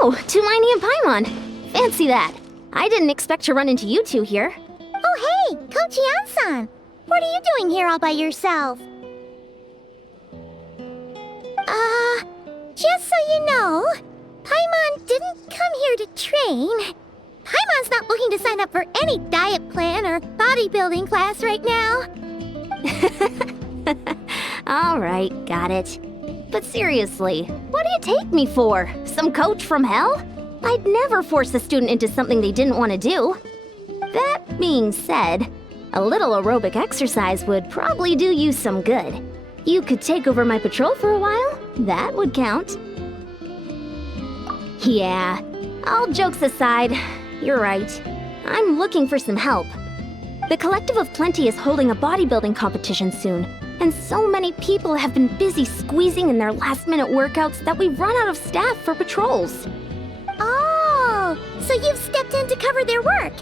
Oh, Tumini and Paimon. Fancy that. I didn't expect to run into you two here. Oh hey, Coach Yan-san. What are you doing here all by yourself? Just so you know, Paimon didn't come here to train. Paimon's not looking to sign up for any diet plan or bodybuilding class right now. Alright, got it. But seriously, what do you take me for? Some coach from hell? I'd never force a student into something they didn't want to do. That being said, a little aerobic exercise would probably do you some good. You could take over my patrol for a while. That would count. Yeah, all jokes aside, you're right. I'm looking for some help. The Collective of Plenty is holding a bodybuilding competition soon, and so many people have been busy squeezing in their last-minute workouts that we've run out of staff for patrols. Oh, so you've stepped in to cover their work.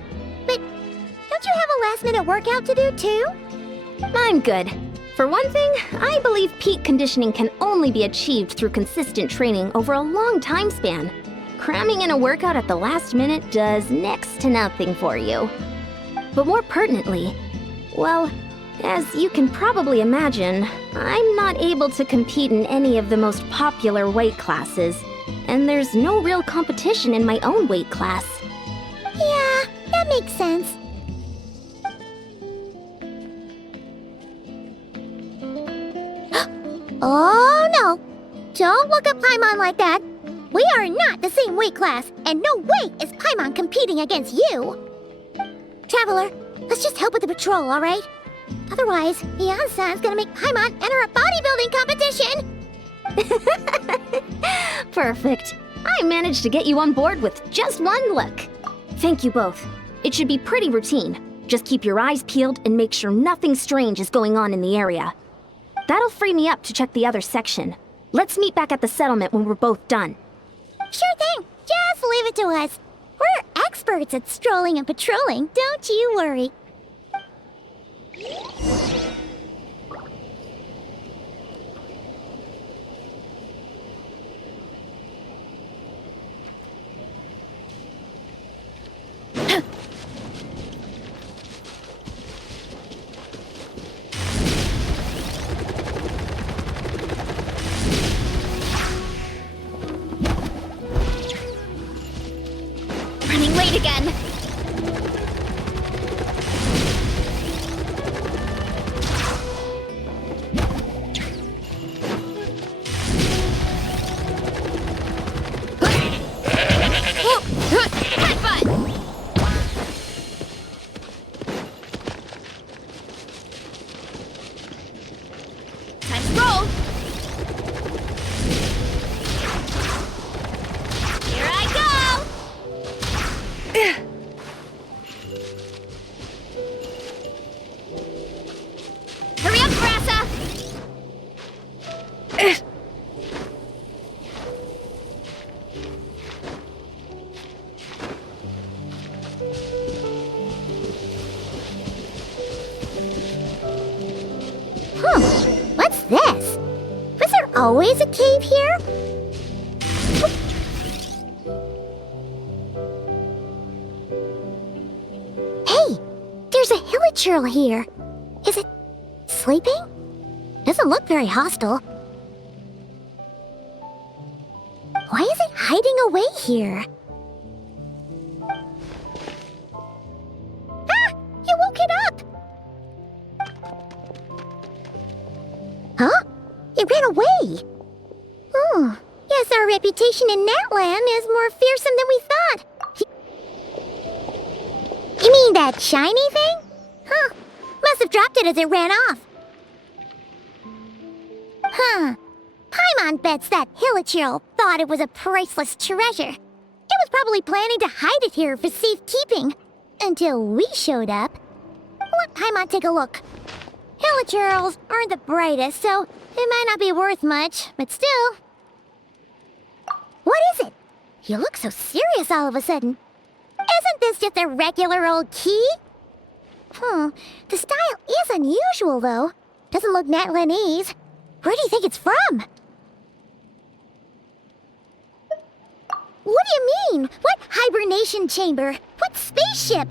But don't you have a last-minute workout to do too? I'm good. For one thing, I believe peak conditioning can only be achieved through consistent training over a long time span. Cramming in a workout at the last minute does next to nothing for you. But more pertinently, well, as you can probably imagine, I'm not able to compete in any of the most popular weight classes, and there's no real competition in my own weight class. Yeah, that makes sense. Oh no! Don't look at Paimon like that! We are not the same weight class, and no way is Paimon competing against you! Traveler, let's just help with the patrol, alright? Otherwise, Yan-san's gonna make Paimon enter a bodybuilding competition! Perfect. I managed to get you on board with just one look. Thank you both. It should be pretty routine. Just keep your eyes peeled and make sure nothing strange is going on in the area. That'll free me up to check the other section. Let's meet back at the settlement when we're both done. Sure thing. Just leave it to us. We're experts at strolling and patrolling, don't you worry. Running late again. Time to roll. Here I go. Hurry up, Grassa! What's this? Was there always a cave here? Hey, there's a hilichurl here. Is it sleeping? Doesn't look very hostile. Why is it hiding away here? Ah! You woke it up! Huh? It ran away! Oh, yes, our reputation in Natland is more fearsome than we thought. You mean that shiny thing? Huh. Must have dropped it as it ran off. Huh. Paimon bets that hilichurl thought it was a priceless treasure. It was probably planning to hide it here for safekeeping. Until we showed up. Let Paimon take a look. Hilichurls aren't the brightest, so it might not be worth much, but still. What is it? You look so serious all of a sudden. Isn't this just a regular old key? The style is unusual, though. Doesn't look Natlanese. Where do you think it's from? What do you mean? What hibernation chamber? What spaceship?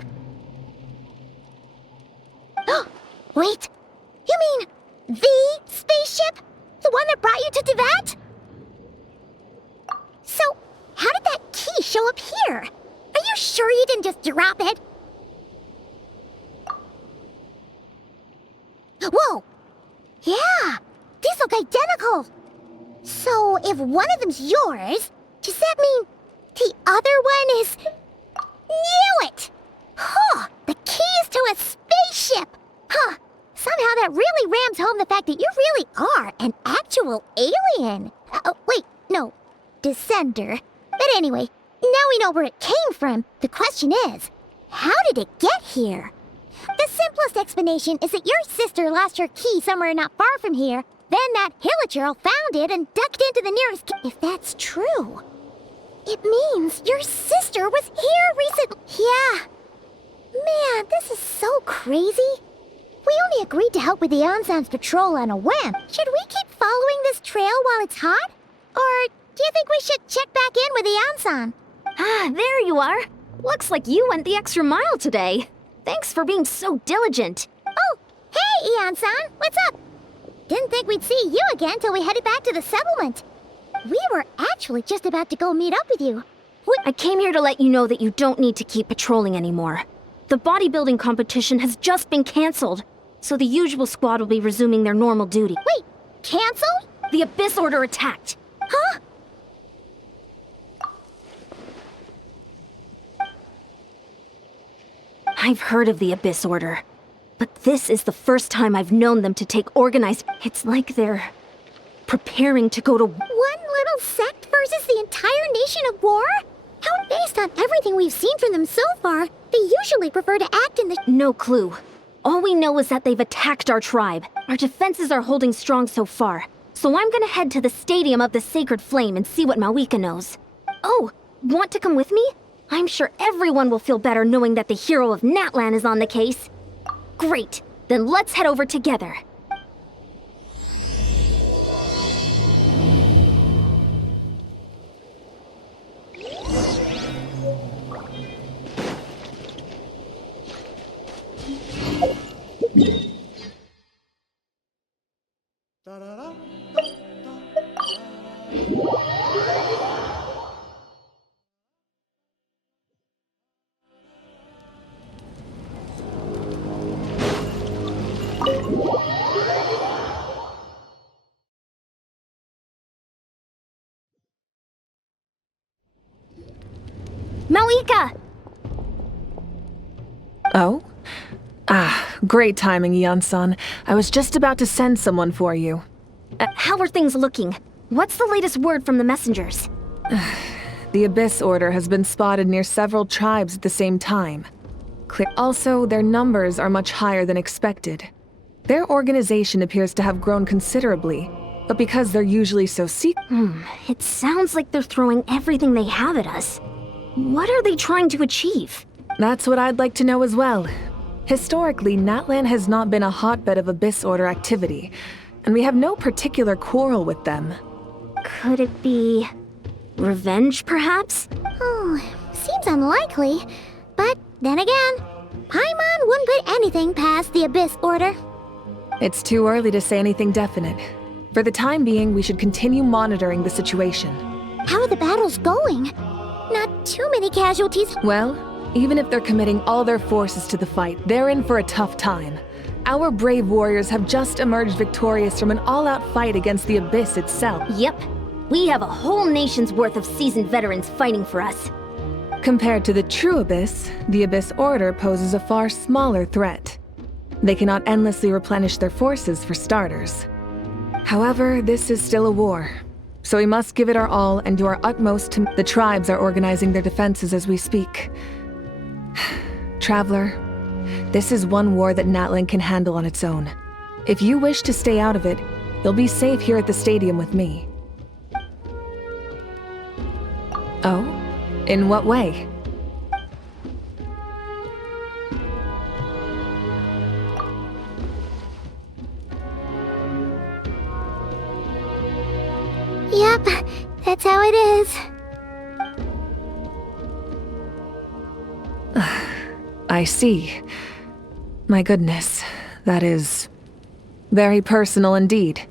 Wait, you mean the spaceship? The one that brought you to Tibet? So, how did that key show up here? Are you sure you didn't just drop it? Whoa! Yeah, these look identical. So, if one of them's yours, does that mean the other one is... Knew it! Huh, the keys to a spaceship! Huh, somehow that really rams home the fact that you really are an actual alien. Wait, no, descender. But anyway, now we know where it came from. The question is, how did it get here? The simplest explanation is that your sister lost her key somewhere not far from here. Then that hilichurl found it and ducked into the nearest If that's true, it means your sister was here recently. Yeah. Man, this is so crazy. We only agreed to help with the Ansan's patrol on a whim. Should we keep following this trail while it's hot? Or do you think we should check back in with the Ansan? Ah, there you are. Looks like you went the extra mile today. Thanks for being so diligent. Oh, hey, Ian-san, what's up? Didn't think we'd see you again till we headed back to the settlement. We were actually just about to go meet up with you. I came here to let you know that you don't need to keep patrolling anymore. The bodybuilding competition has just been cancelled, so the usual squad will be resuming their normal duty. Wait, cancelled? The Abyss Order attacked. Huh? I've heard of the Abyss Order, but this is the first time I've known them to take organized... It's like they're preparing to go to... One little sect versus the entire nation of war? How, based on everything we've seen from them so far, they usually prefer to act in the... No clue. All we know is that they've attacked our tribe. Our defenses are holding strong so far, so I'm gonna head to the Stadium of the Sacred Flame and see what Malika knows. Oh, want to come with me? I'm sure everyone will feel better knowing that the hero of Natlan is on the case. Great, then let's head over together. Malika! Oh? Great timing, Ian-san. I was just about to send someone for you. How are things looking? What's the latest word from the messengers? The Abyss Order has been spotted near several tribes at the same time. Also, their numbers are much higher than expected. Their organization appears to have grown considerably, but because they're usually so secret... It sounds like they're throwing everything they have at us. What are they trying to achieve? That's what I'd like to know as well. Historically, Natlan has not been a hotbed of Abyss Order activity, and we have no particular quarrel with them. Could it be... revenge, perhaps? Oh, seems unlikely. But then again, Paimon wouldn't put anything past the Abyss Order. It's too early to say anything definite. For the time being, we should continue monitoring the situation. How are the battles going? Not too many casualties. Well, even if they're committing all their forces to the fight, they're in for a tough time. Our brave warriors have just emerged victorious from an all-out fight against the Abyss itself. Yep. We have a whole nation's worth of seasoned veterans fighting for us. Compared to the true Abyss, the Abyss Order poses a far smaller threat. They cannot endlessly replenish their forces for starters. However, this is still a war, so we must give it our all and do our utmost to... The tribes are organizing their defenses as we speak. Traveler, this is one war that Natlan can handle on its own. If you wish to stay out of it, you'll be safe here at the stadium with me. Oh? In what way? Yep, that's how it is. I see. My goodness, that is very personal indeed.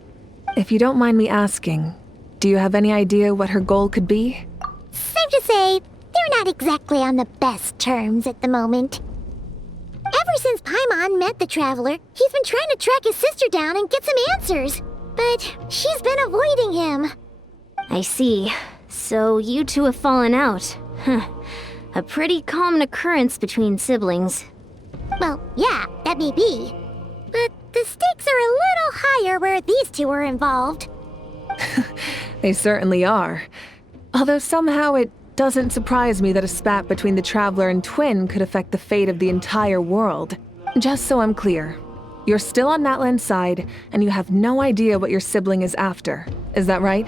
If you don't mind me asking, do you have any idea what her goal could be? Safe to say, they're not exactly on the best terms at the moment. Ever since Paimon met the Traveler, he's been trying to track his sister down and get some answers. But she's been avoiding him. I see. So you two have fallen out. Huh. A pretty common occurrence between siblings. Well, yeah, that may be. But the stakes are a little higher where these two are involved. They certainly are. Although somehow it doesn't surprise me that a spat between the Traveler and Twin could affect the fate of the entire world. Just so I'm clear, you're still on Natlan's side, and you have no idea what your sibling is after. Is that right?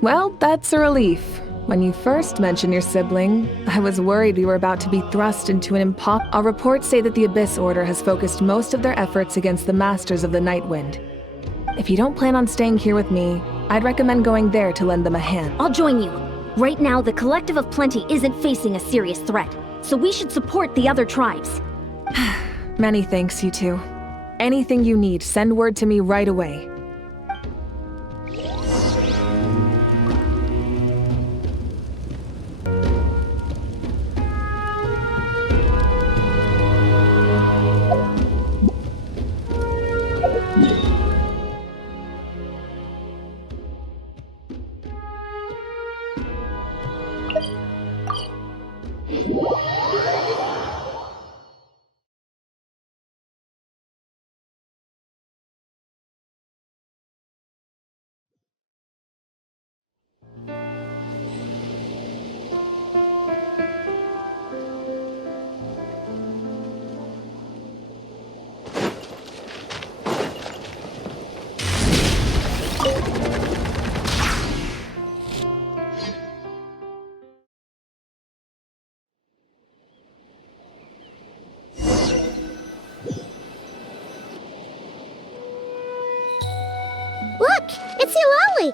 Well, that's a relief. When you first mentioned your sibling, I was worried we were about to be thrust into an Our reports say that the Abyss Order has focused most of their efforts against the Masters of the Nightwind. If you don't plan on staying here with me, I'd recommend going there to lend them a hand. I'll join you. Right now, the Collective of Plenty isn't facing a serious threat, so we should support the other tribes. Many thanks, you two. Anything you need, send word to me right away. Look, it's Eulalie!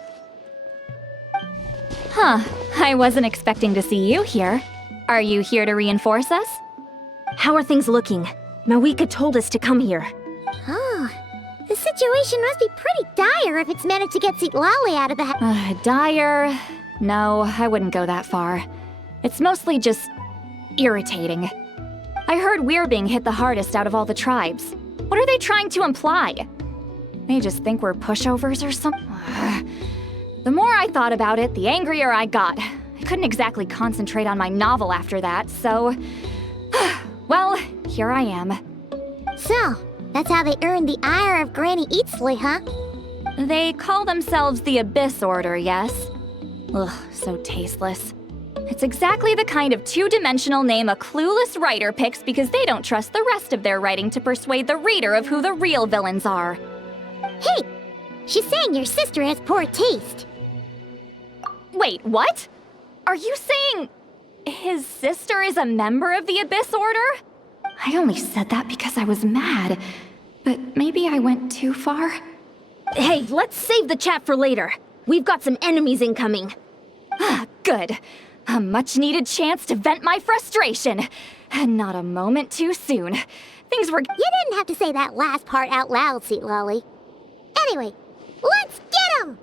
Huh, I wasn't expecting to see you here. Are you here to reinforce us? How are things looking? Mawika told us to come here. Oh, the situation must be pretty dire if it's managed to get Eulalie out of the house. Dire? No, I wouldn't go that far. It's mostly just irritating. I heard we're being hit the hardest out of all the tribes. What are they trying to imply? They just think we're pushovers or something? The more I thought about it, the angrier I got. I couldn't exactly concentrate on my novel after that, so... well, here I am. So, that's how they earned the ire of Granny Eatsley, huh? They call themselves the Abyss Order, yes? Ugh, so tasteless. It's exactly the kind of two-dimensional name a clueless writer picks because they don't trust the rest of their writing to persuade the reader of who the real villains are. Hey! She's saying your sister has poor taste. Wait, what? Are you saying his sister is a member of the Abyss Order? I only said that because I was mad, but maybe I went too far. Hey, let's save the chat for later. We've got some enemies incoming. Ah, good. A much-needed chance to vent my frustration. And not a moment too soon. Things were... You didn't have to say that last part out loud, Eulalie. Anyway, let's get 'em!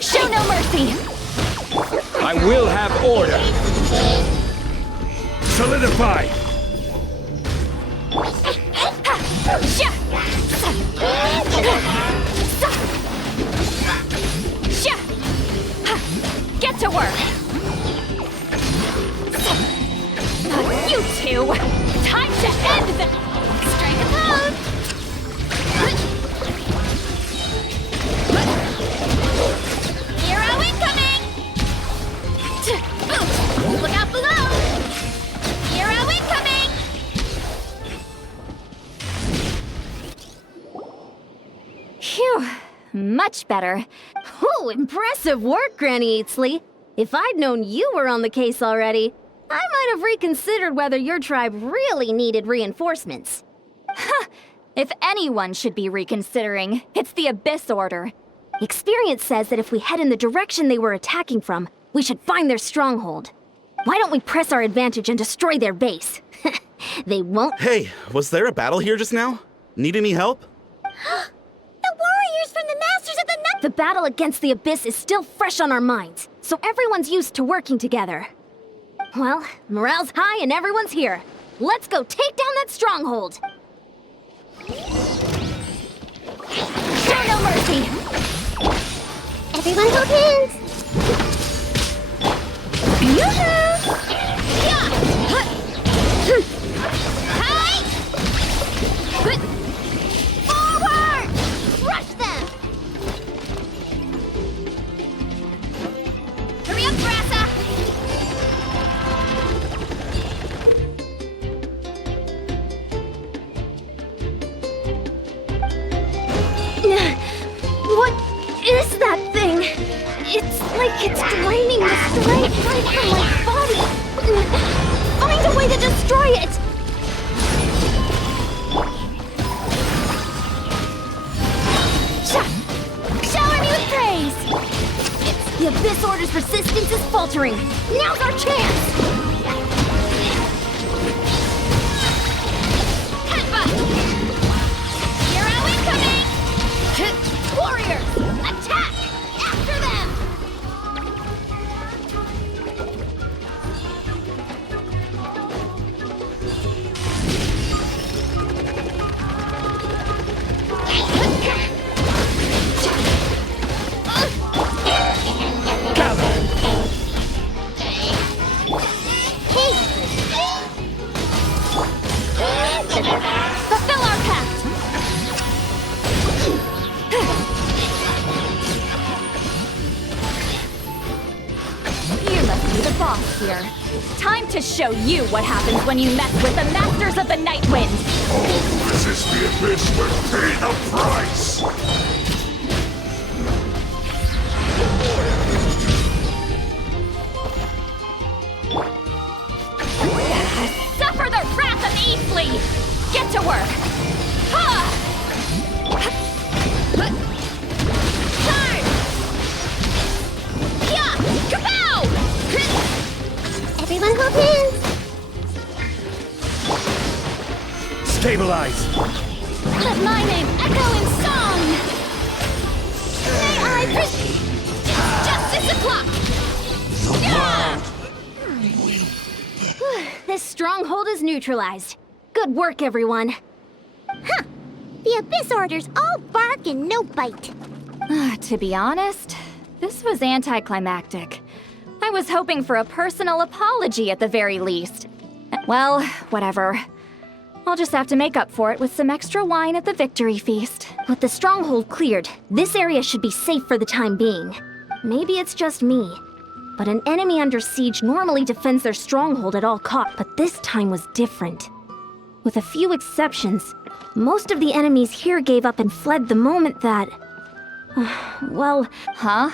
Show no mercy! I will have order. Solidify. Get to work! You two! Time to end the... Strike a pose! Hero incoming! Look out below! Hero incoming! Phew, much better. Oh, impressive work, Granny Eatsley. If I'd known you were on the case already, I might have reconsidered whether your tribe really needed reinforcements. If anyone should be reconsidering, it's the Abyss Order. Experience says that if we head in the direction they were attacking from, we should find their stronghold. Why don't we press our advantage and destroy their base? They won't. Hey, was there a battle here just now? Need any help? The warriors from the Masters of the Night! The battle against the Abyss is still fresh on our minds, so everyone's used to working together. Well, morale's high and everyone's here. Let's go take down that stronghold! Show no mercy! Everyone hold hands! Yoo-hoo! Yeah! Hi! Forward! Crush them! Hurry up, Grassa! What is that thing? It's like it's draining the strength right from my body. Find a way to destroy it! Shower me with praise! The Abyss Order's resistance is faltering. Now's our chance! Headbutt! Hero incoming! Warriors, attack! After them! Fulfill our pact! You must be the boss here. Time to show you what happens when you mess with the Masters of the Night Wind. Resist the Abyss will pay the price! Suffer the wrath of Eastly! Get to work! Ha! Turn! Yeah! Kapow! Everyone hold hands! Stabilize! Let my name echo in song! May I justice o'clock! Yeah! This stronghold is neutralized. Good work, everyone. Huh! The Abyss Order's all bark and no bite. To be honest, this was anticlimactic. I was hoping for a personal apology at the very least. Well, whatever. I'll just have to make up for it with some extra wine at the victory feast. With the stronghold cleared, this area should be safe for the time being. Maybe it's just me, but an enemy under siege normally defends their stronghold at all costs, but this time was different. With a few exceptions, most of the enemies here gave up and fled the moment that... well... Huh?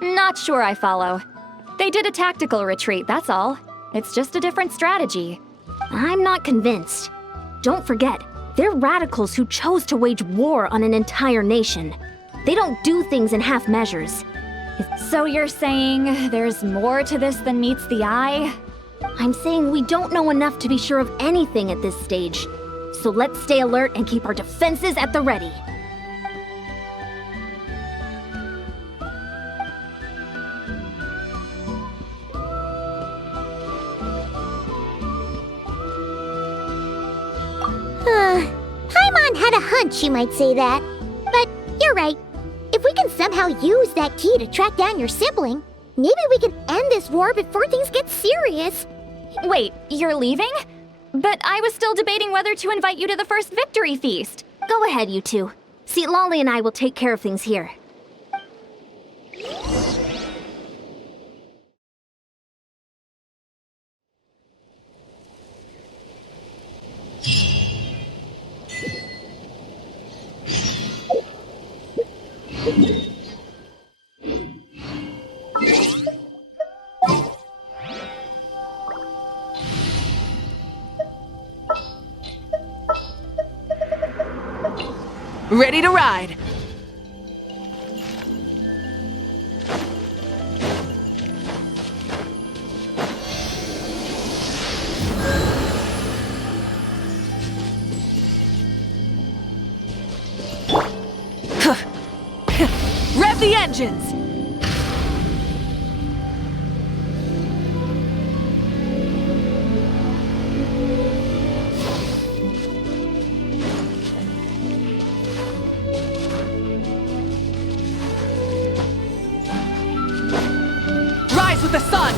Not sure I follow. They did a tactical retreat, that's all. It's just a different strategy. I'm not convinced. Don't forget, they're radicals who chose to wage war on an entire nation. They don't do things in half measures. So you're saying there's more to this than meets the eye? I'm saying we don't know enough to be sure of anything at this stage. So let's stay alert and keep our defenses at the ready. Paimon had a hunch you might say that. But you're right. If we can somehow use that key to track down your sibling, maybe we can end this war before things get serious. Wait, you're leaving? But I was still debating whether to invite you to the first victory feast. Go ahead, you two. See, Lolly and I will take care of things here. Ready to ride. Rev the engines! Rise with the sun!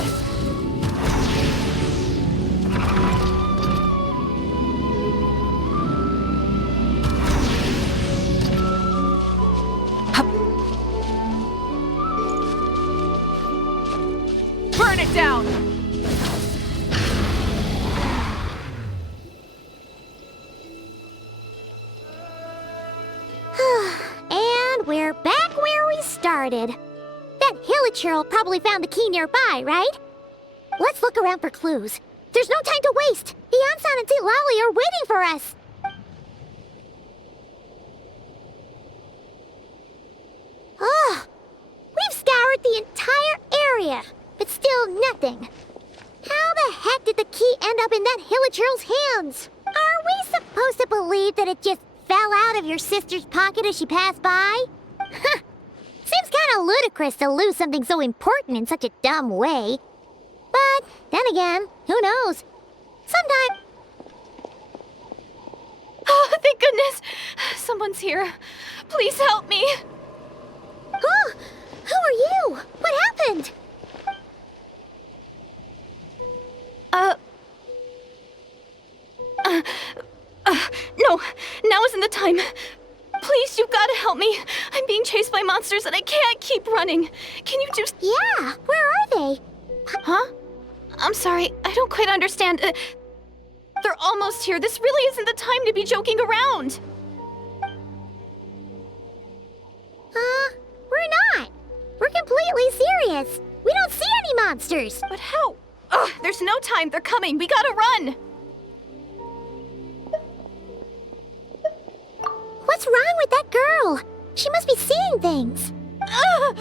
Burn it down! And we're back where we started. That Hilichurl probably found the key nearby, right? Let's look around for clues. There's no time to waste. Yansan and Lali are waiting for us. Oh, we've scoured the entire area, but still nothing. How the heck did the key end up in that Hilichurl's hands? Are we supposed to believe that it just fell out of your sister's pocket as she passed by? Huh. Seems kind of ludicrous to lose something so important in such a dumb way. But then again, who knows? Sometime... Oh, thank goodness! Someone's here. Please help me. Oh, who are you? What happened? No, now isn't the time. Please, you've got to help me. I'm being chased by monsters and I can't keep running. Can you just... Yeah, where are they? Huh? I'm sorry, I don't quite understand. They're almost here. This really isn't the time to be joking around. We're not. We're completely serious. We don't see any monsters. But how? Ugh, there's no time. They're coming. We gotta run. What's wrong with that girl? She must be seeing things. Ugh.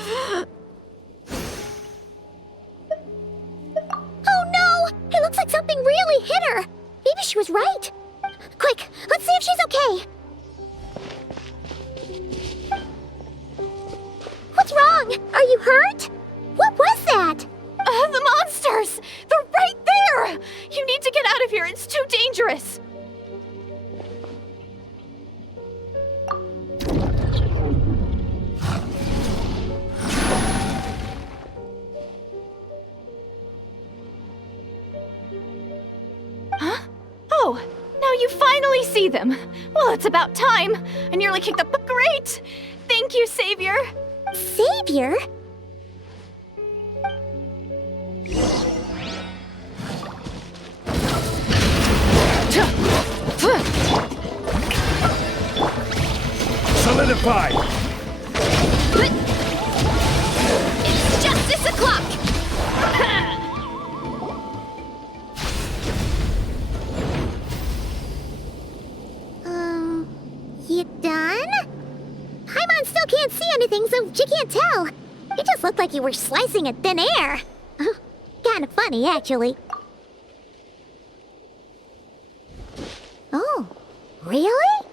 Oh no! It looks like something really hit her. Maybe she was right. Quick, let's see if she's okay. What's wrong? Are you hurt? What was that? The monsters! They're right there! You need to get out of here. It's too dangerous. Huh? Oh, now you finally see them. Well, it's about time. I nearly kicked the butt. Great! Thank you, Savior. Savior? Solidify! It's justice o'clock! You done? Paimon still can't see anything, so she can't tell. It just looked like you were slicing at thin air. Kinda funny, actually. Oh, really?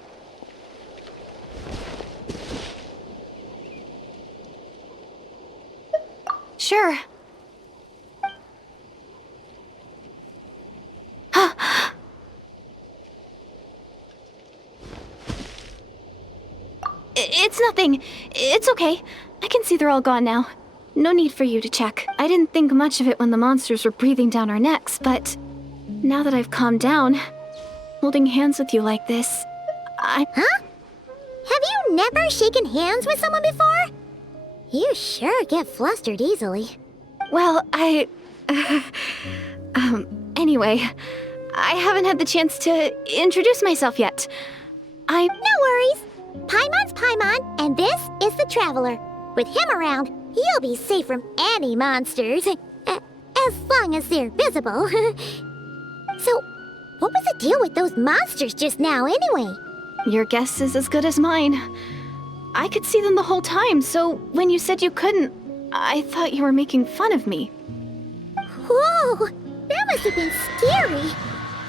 Sure. It's nothing. It's okay. I can see they're all gone now. No need for you to check. I didn't think much of it when the monsters were breathing down our necks, but now that I've calmed down, holding hands with you like this, Huh? Have you never shaken hands with someone before? You sure get flustered easily. Well, anyway, I haven't had the chance to introduce myself yet. No worries. Paimon's Paimon, and this is the Traveler. With him around, you'll be safe from any monsters. As long as they're visible. So, what was the deal with those monsters just now, anyway? Your guess is as good as mine. I could see them the whole time, so when you said you couldn't, I thought you were making fun of me. Whoa! That must have been scary.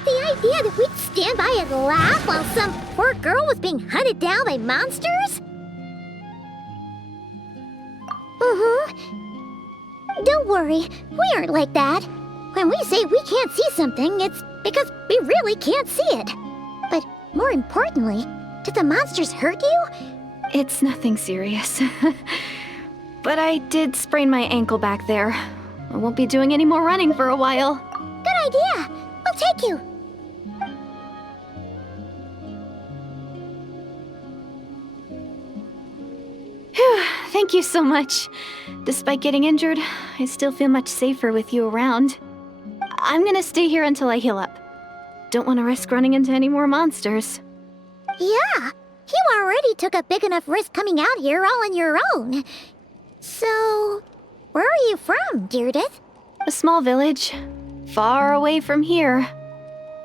The idea that we'd stand by and laugh while some poor girl was being hunted down by monsters? Don't worry, we aren't like that. When we say we can't see something, it's because we really can't see it. But more importantly, did the monsters hurt you? It's nothing serious. But I did sprain my ankle back there. I won't be doing any more running for a while. Good idea. We'll take you. Phew, thank you so much. Despite getting injured, I still feel much safer with you around. I'm gonna stay here until I heal up. Don't want to risk running into any more monsters. Yeah, you already took a big enough risk coming out here all on your own. So, where are you from, Deirdith? A small village, far away from here.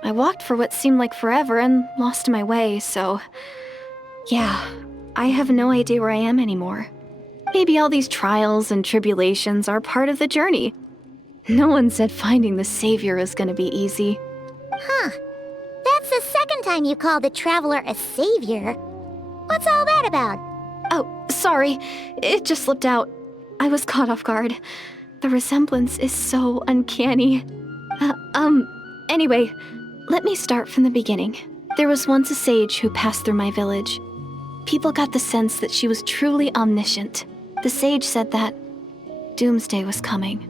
I walked for what seemed like forever and lost my way, so... yeah, I have no idea where I am anymore. Maybe all these trials and tribulations are part of the journey. No one said finding the Savior is gonna be easy. Huh. That's the second time you called the Traveler a savior. What's all that about? Oh, sorry. It just slipped out. I was caught off guard. The resemblance is so uncanny. Anyway, let me start from the beginning. There was once a sage who passed through my village. People got the sense that she was truly omniscient. The sage said that doomsday was coming.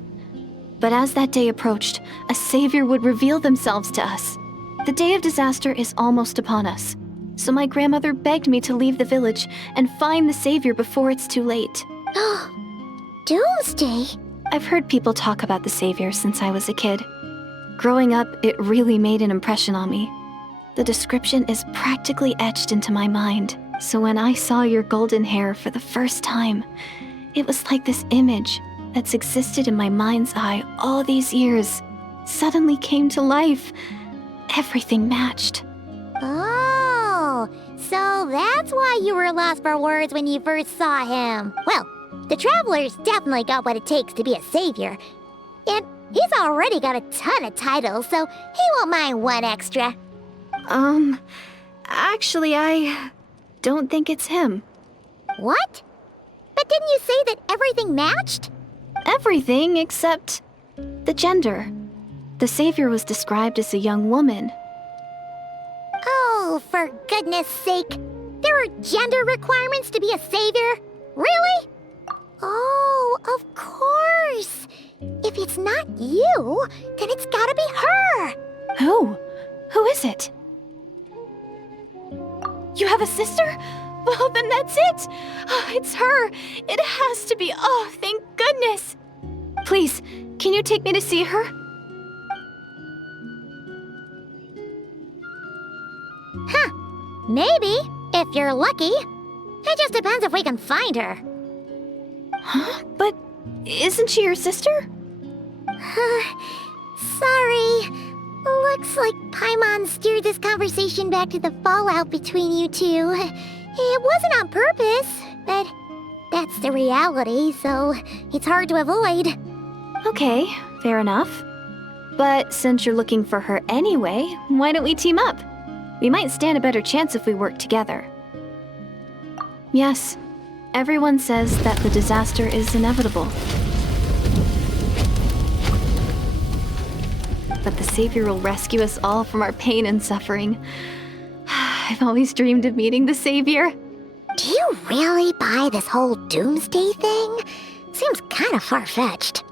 But as that day approached, a savior would reveal themselves to us. The day of disaster is almost upon us. So my grandmother begged me to leave the village and find the savior before it's too late. Doomsday? I've heard people talk about the savior since I was a kid. Growing up, it really made an impression on me. The description is practically etched into my mind. So when I saw your golden hair for the first time, it was like this image that's existed in my mind's eye all these years suddenly came to life. Everything matched. Oh, so that's why you were lost for words when you first saw him. Well, the Traveler's definitely got what it takes to be a savior. And he's already got a ton of titles, so he won't mind one extra. Actually, I don't think it's him. What? But didn't you say that everything matched? Everything except the gender. The savior was described as a young woman. Oh, for goodness sake. There are gender requirements to be a savior? Really? Oh, of course. If it's not you, then it's gotta be her. Who? Who is it? You have a sister? Well, then that's it. Oh, it's her. It has to be. Oh, thank goodness. Please, can you take me to see her? Huh. Maybe, if you're lucky. It just depends if we can find her. Huh? But isn't she your sister? Sorry. Looks like Paimon steered this conversation back to the fallout between you two. It wasn't on purpose, but that's the reality, so it's hard to avoid. Okay, fair enough. But since you're looking for her anyway, why don't we team up? We might stand a better chance if we work together. Yes, everyone says that the disaster is inevitable. But the Savior will rescue us all from our pain and suffering. I've always dreamed of meeting the Savior. Do you really buy this whole doomsday thing? Seems kind of far-fetched.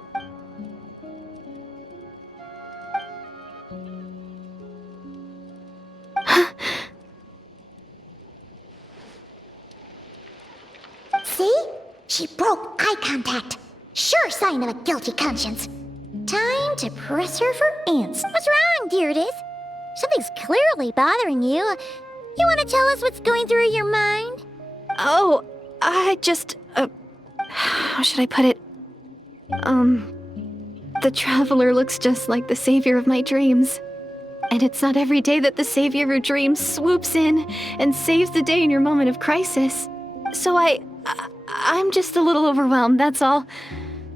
See? She broke eye contact. Sure sign of a guilty conscience. Time to press her for ants. What's wrong, Deirdith? Something's clearly bothering you. You want to tell us what's going through your mind? Oh, I just, how should I put it? The Traveler looks just like the Savior of my dreams. And it's not every day that the savior of your dreams swoops in and saves the day in your moment of crisis. So I'm just a little overwhelmed, that's all.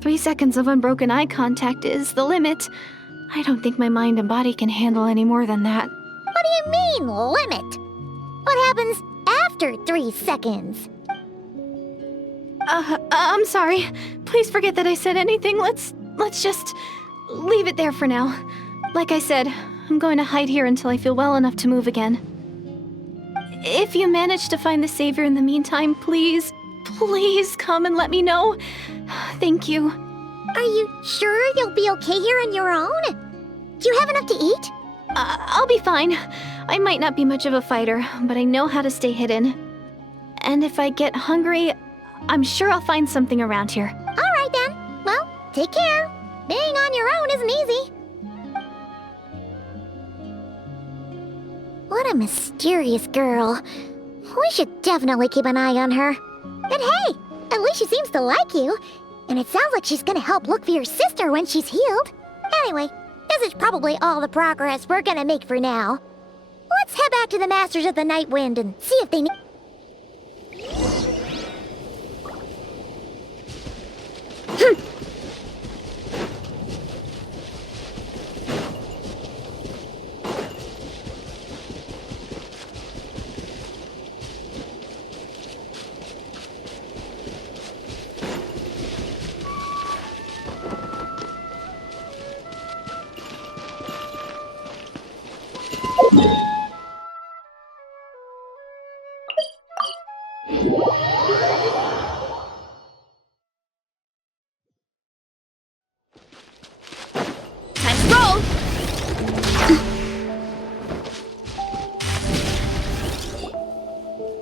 3 seconds of unbroken eye contact is the limit. I don't think my mind and body can handle any more than that. What do you mean, limit? What happens after 3 seconds? I'm sorry. Please forget that I said anything. Let's just leave it there for now. Like I said, I'm going to hide here until I feel well enough to move again. If you manage to find the savior in the meantime, please come and let me know. Thank you. Are you sure you'll be okay here on your own? Do you have enough to eat? I'll be fine. I might not be much of a fighter, but I know how to stay hidden. And if I get hungry, I'm sure I'll find something around here. All right then. Well, take care. Being on your own isn't easy. What a mysterious girl. We should definitely keep an eye on her. But hey, at least she seems to like you. And it sounds like she's gonna help look for your sister when she's healed. Anyway, this is probably all the progress we're gonna make for now. Let's head back to the Masters of the Night Wind and see if they need...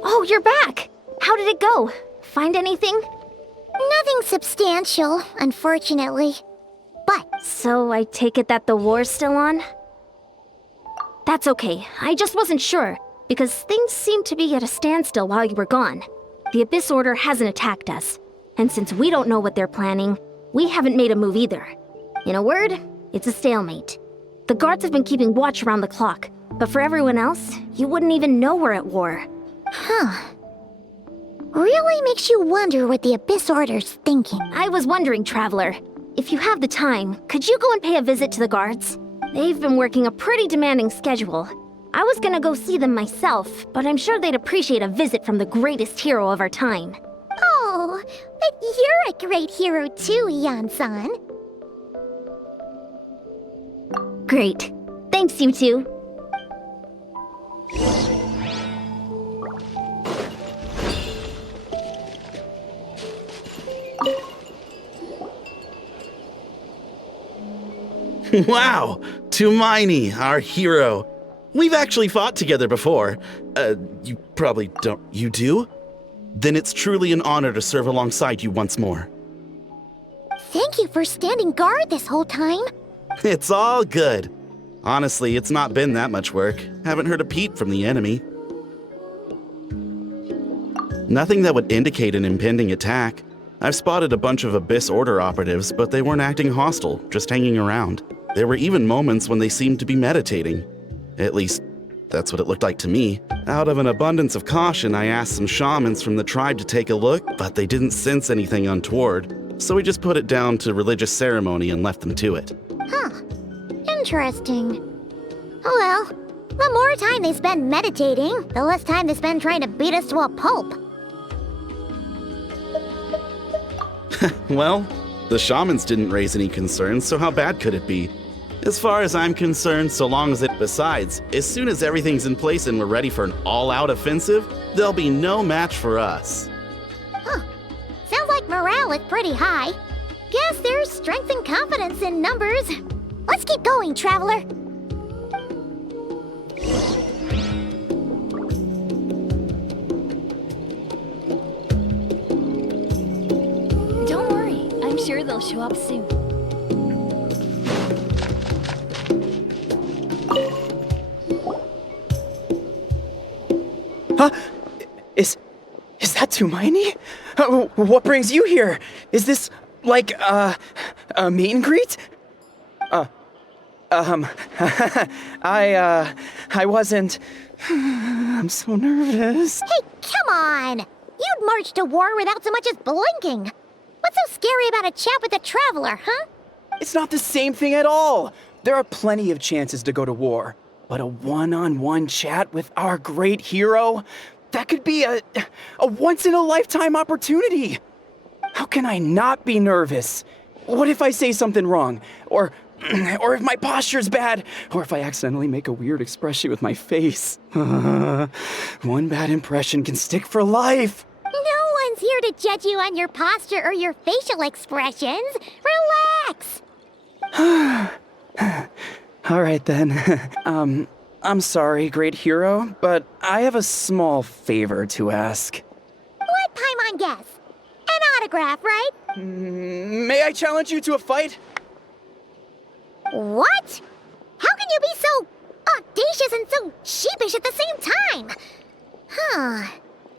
Oh, you're back! How did it go? Find anything? Nothing substantial, unfortunately. But So I take it that the war's still on? That's okay. I just wasn't sure, because things seemed to be at a standstill while you were gone. The Abyss Order hasn't attacked us, and since we don't know what they're planning, we haven't made a move either. In a word, it's a stalemate. The guards have been keeping watch around the clock, but for everyone else, you wouldn't even know we're at war. really makes you wonder what the Abyss Order's thinking. I was wondering, Traveler, if you have the time, could you go and pay a visit to the guards? They've been working a pretty demanding schedule. I was gonna go see them myself, but I'm sure they'd appreciate a visit from the greatest hero of our time. Oh, but you're a great hero too, Yan-san. Great. Thanks, you two. Wow! Tumaini, our hero. We've actually fought together before. You probably don't. You do? Then it's truly an honor to serve alongside you once more. Thank you for standing guard this whole time. It's all good. Honestly, it's not been that much work. Haven't heard a peep from the enemy. Nothing that would indicate an impending attack. I've spotted a bunch of Abyss Order operatives, but they weren't acting hostile, just hanging around. There were even moments when they seemed to be meditating. At least, that's what it looked like to me. Out of an abundance of caution, I asked some shamans from the tribe to take a look, but they didn't sense anything untoward. So we just put it down to religious ceremony and left them to it. Interesting. Oh well, the more time they spend meditating, the less time they spend trying to beat us to a pulp. Well, the shamans didn't raise any concerns, so how bad could it be? As far as I'm concerned, so long as it... Besides, as soon as everything's in place and we're ready for an all-out offensive, there'll be no match for us. Sounds like morale is pretty high. Guess there's strength and confidence in numbers. Let's keep going, Traveler. Don't worry, I'm sure they'll show up soon. Huh? Is that Tumaini? What brings you here? Is this, like, a meet and greet? I wasn't... I'm so nervous. Hey, come on! You'd march to war without so much as blinking. What's so scary about a chat with a traveler, huh? It's not the same thing at all. There are plenty of chances to go to war. But a one-on-one chat with our great hero? That could be a once-in-a-lifetime opportunity. How can I not be nervous? What if I say something wrong? Or if my posture's bad? Or if I accidentally make a weird expression with my face? One bad impression can stick for life. No one's here to judge you on your posture or your facial expressions. Relax! All right then. I'm sorry, great hero, but I have a small favor to ask. Let Paimon guess. An autograph, right? May I challenge you to a fight? What? How can you be so audacious and so sheepish at the same time? Huh.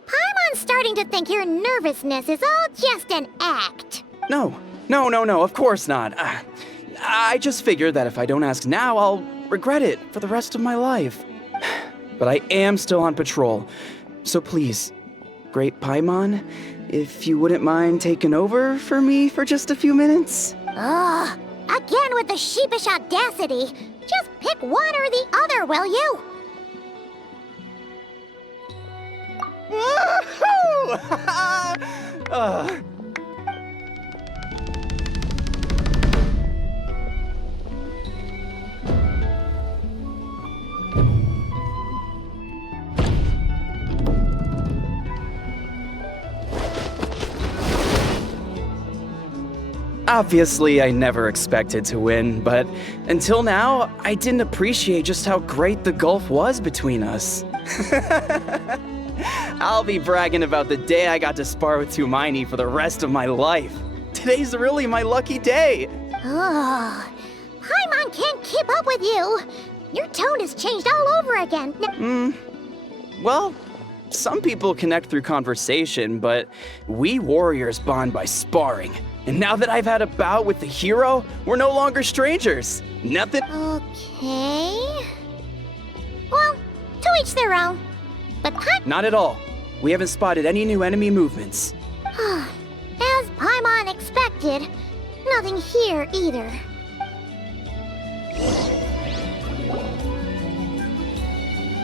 Paimon's starting to think your nervousness is all just an act. No, of course not. I just figured that if I don't ask now, I'll regret it for the rest of my life. But I am still on patrol, so please, Great Paimon, if you wouldn't mind taking over for me for just a few minutes? Ugh, again with the sheepish audacity. Just pick one or the other, will you? Woohoo! Obviously, I never expected to win, but until now, I didn't appreciate just how great the gulf was between us. I'll be bragging about the day I got to spar with Hermione for the rest of my life. Today's really my lucky day. Ugh. Paimon can't keep up with you. Your tone has changed all over again. Well, some people connect through conversation, but we warriors bond by sparring. And now that I've had a bout with the hero, we're no longer strangers. Nothing. Okay. Well, to each their own. But Not at all. We haven't spotted any new enemy movements. as Paimon expected, nothing here either.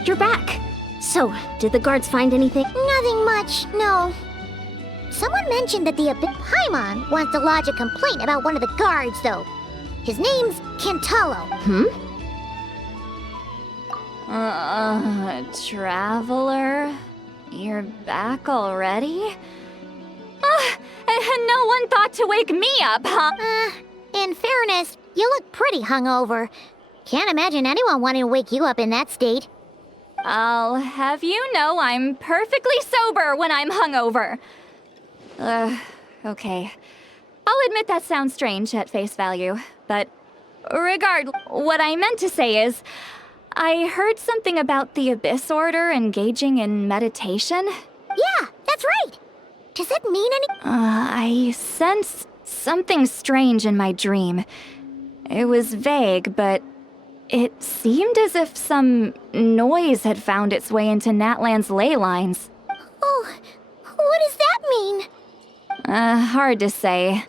You're back. So, did the guards find anything? Nothing much, no. Someone mentioned that the Paimon wants to lodge a complaint about one of the guards, though. His name's Kintalo. Traveler? You're back already? And no one thought to wake me up, huh? In fairness, you look pretty hungover. Can't imagine anyone wanting to wake you up in that state. I'll have you know I'm perfectly sober when I'm hungover. Okay. I'll admit that sounds strange at face value, but regardless, what I meant to say is, I heard something about the Abyss Order engaging in meditation. Yeah, that's right. Does it mean anything? I sensed something strange in my dream. It was vague, but it seemed as if some noise had found its way into Natlan's ley lines. Oh, what does that mean? Hard to say.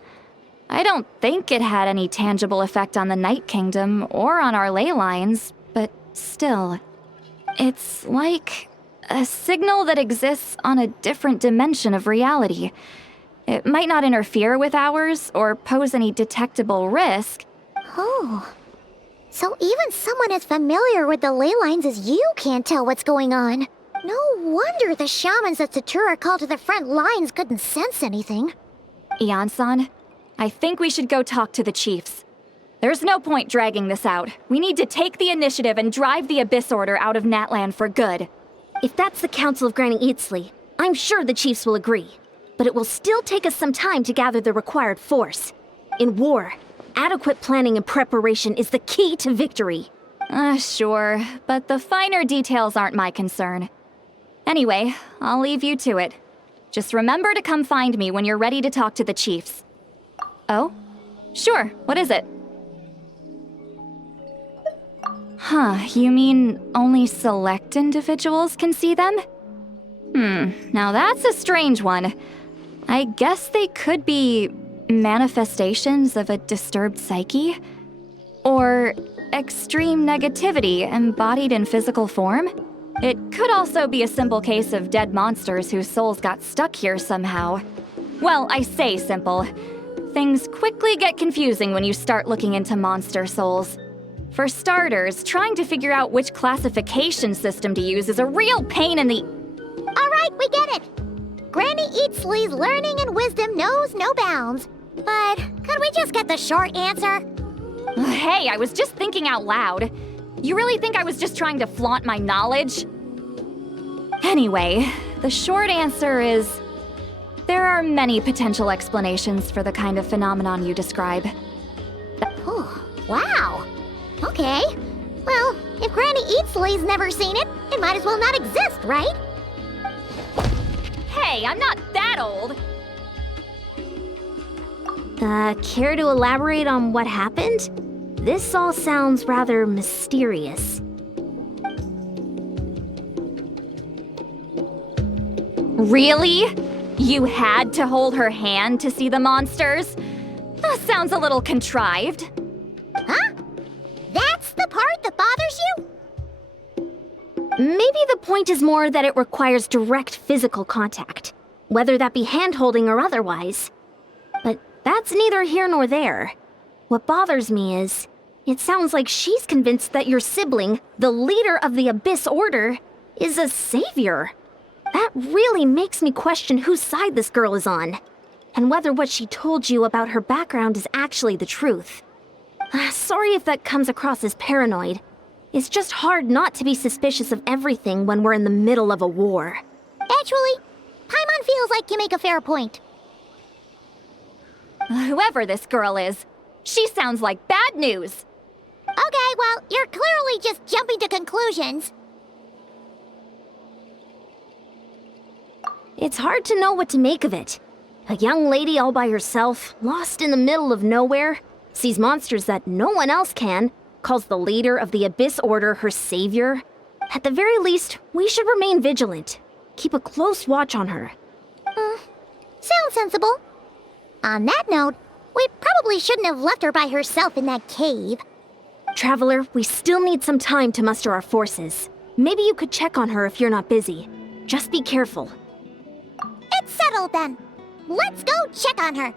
I don't think it had any tangible effect on the Night Kingdom or on our ley lines, but still. It's like a signal that exists on a different dimension of reality. It might not interfere with ours or pose any detectable risk. Oh. So even someone as familiar with the ley lines as you can't tell what's going on. No wonder the shamans that Satura called to the front lines couldn't sense anything. Ian-san, I think we should go talk to the chiefs. There's no point dragging this out. We need to take the initiative and drive the Abyss Order out of Natlan for good. If that's the Council of Granny Eatsley, I'm sure the chiefs will agree. But it will still take us some time to gather the required force. In war, adequate planning and preparation is the key to victory. Sure, but the finer details aren't my concern. Anyway, I'll leave you to it. Just remember to come find me when you're ready to talk to the chiefs. Oh? Sure, what is it? Huh, you mean only select individuals can see them? Now that's a strange one. I guess they could be manifestations of a disturbed psyche? Or extreme negativity embodied in physical form? It could also be a simple case of dead monsters whose souls got stuck here somehow. Well, I say simple. Things quickly get confusing when you start looking into monster souls. For starters, trying to figure out which classification system to use is a real pain in the... Alright, we get it. Granny Eatsley's learning and wisdom knows no bounds. But could we just get the short answer? Hey, I was just thinking out loud. You really think I was just trying to flaunt my knowledge? Anyway, the short answer is... there are many potential explanations for the kind of phenomenon you describe. Oh, wow. Okay. Well, if Granny Eatsley's never seen it, it might as well not exist, right? Hey, I'm not that old! Care to elaborate on what happened? This all sounds rather mysterious. Really? You had to hold her hand to see the monsters? That sounds a little contrived. Huh? That's the part that bothers you? Maybe the point is more that it requires direct physical contact, whether that be hand-holding or otherwise. But that's neither here nor there. What bothers me is, it sounds like she's convinced that your sibling, the leader of the Abyss Order, is a savior. That really makes me question whose side this girl is on, and whether what she told you about her background is actually the truth. Sorry if that comes across as paranoid. It's just hard not to be suspicious of everything when we're in the middle of a war. Actually, Paimon feels like you make a fair point. Whoever this girl is, she sounds like bad news. Okay, well, you're clearly just jumping to conclusions. It's hard to know what to make of it. A young lady all by herself, lost in the middle of nowhere, sees monsters that no one else can, calls the leader of the Abyss Order her savior. At the very least, we should remain vigilant. Keep a close watch on her. Sounds sensible. On that note, we probably shouldn't have left her by herself in that cave. Traveler, we still need some time to muster our forces. Maybe you could check on her if you're not busy. Just be careful. It's settled then. Let's go check on her.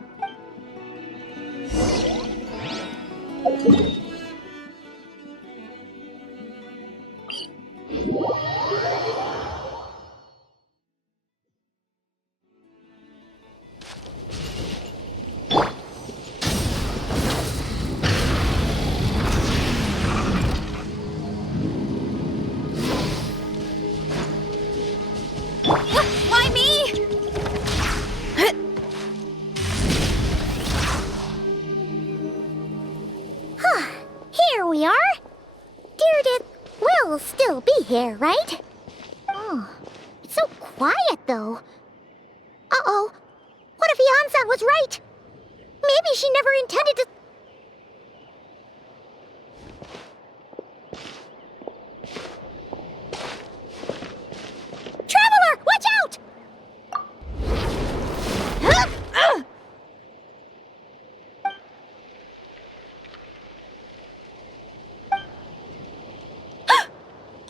Why me? Here we are. Deirdre will still be here, right? Oh, it's so quiet though. Uh-oh. What if Yansan was right? Maybe she never intended to... Traveler, watch out!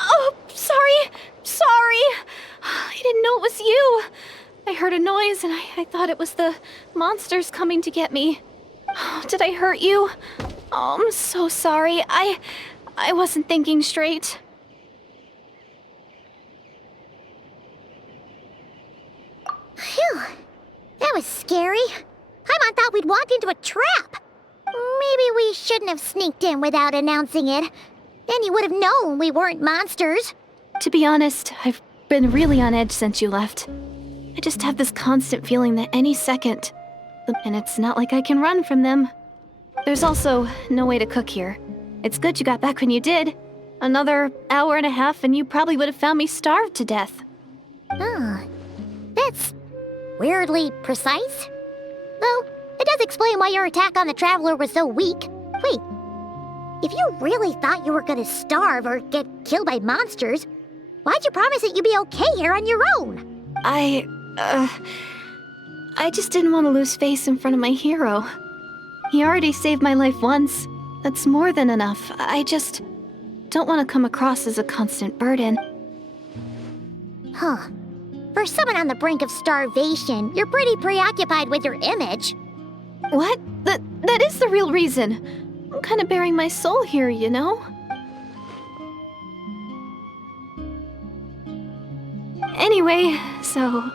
Oh, sorry. I didn't know it was you. I heard a noise and I thought it was the monsters coming to get me. Oh, did I hurt you? Oh, I'm so sorry. I wasn't thinking straight. Phew. That was scary. Paimon thought we'd walked into a trap. Maybe we shouldn't have sneaked in without announcing it. Then you would have known we weren't monsters. To be honest, I've been really on edge since you left. I just have this constant feeling that any second, and it's not like I can run from them. There's also no way to cook here. It's good you got back when you did. Another hour and a half and you probably would have found me starved to death. Oh, that's weirdly precise. Though, it does explain why your attack on the Traveler was so weak. Wait, If you really thought you were gonna starve or get killed by monsters, why'd you promise that you'd be okay here on your own? I just didn't want to lose face in front of my hero. He already saved my life once. That's more than enough. I just don't want to come across as a constant burden. Huh. For someone on the brink of starvation, you're pretty preoccupied with your image. What? That is the real reason. I'm kind of bearing my soul here, you know? Anyway, so,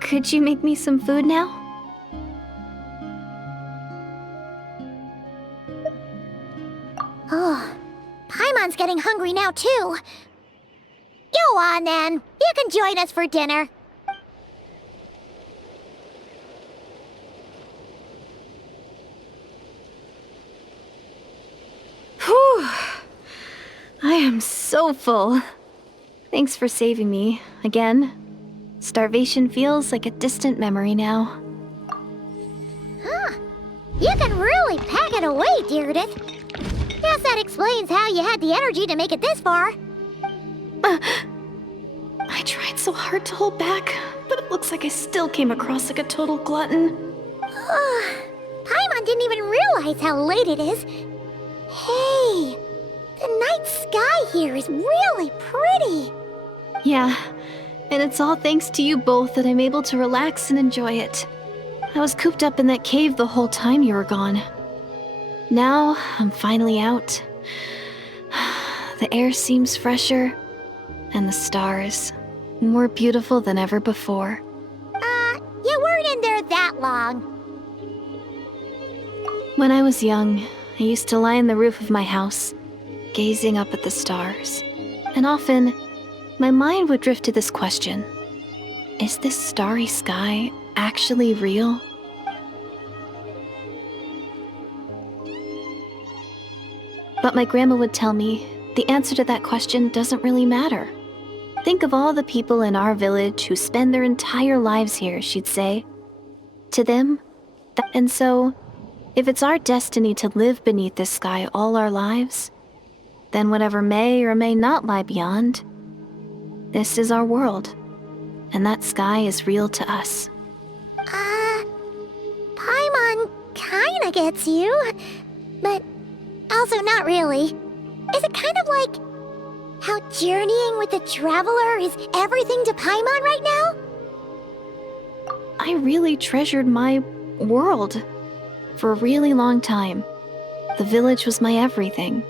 could you make me some food now? Oh, Paimon's getting hungry now too. Go on then. You can join us for dinner. Whew. I am so full. Thanks for saving me, again. Starvation feels like a distant memory now. You can really pack it away, Deirdith. Guess that explains how you had the energy to make it this far. I tried so hard to hold back, but it looks like I still came across like a total glutton. Paimon didn't even realize how late it is. Hey, the night sky here is really pretty. Yeah, and it's all thanks to you both that I'm able to relax and enjoy it. I was cooped up in that cave the whole time you were gone. Now, I'm finally out. The air seems fresher, and the stars more beautiful than ever before. You weren't in there that long. When I was young, I used to lie on the roof of my house, gazing up at the stars. And often, my mind would drift to this question. Is this starry sky actually real? But my grandma would tell me the answer to that question doesn't really matter. Think of all the people in our village who spend their entire lives here, she'd say. To them, and so, if it's our destiny to live beneath this sky all our lives, then whatever may or may not lie beyond, this is our world, and that sky is real to us. Paimon kinda gets you, but also not really. Is it kind of like how journeying with the traveler is everything to Paimon right now? I really treasured my world for a really long time. The village was my everything.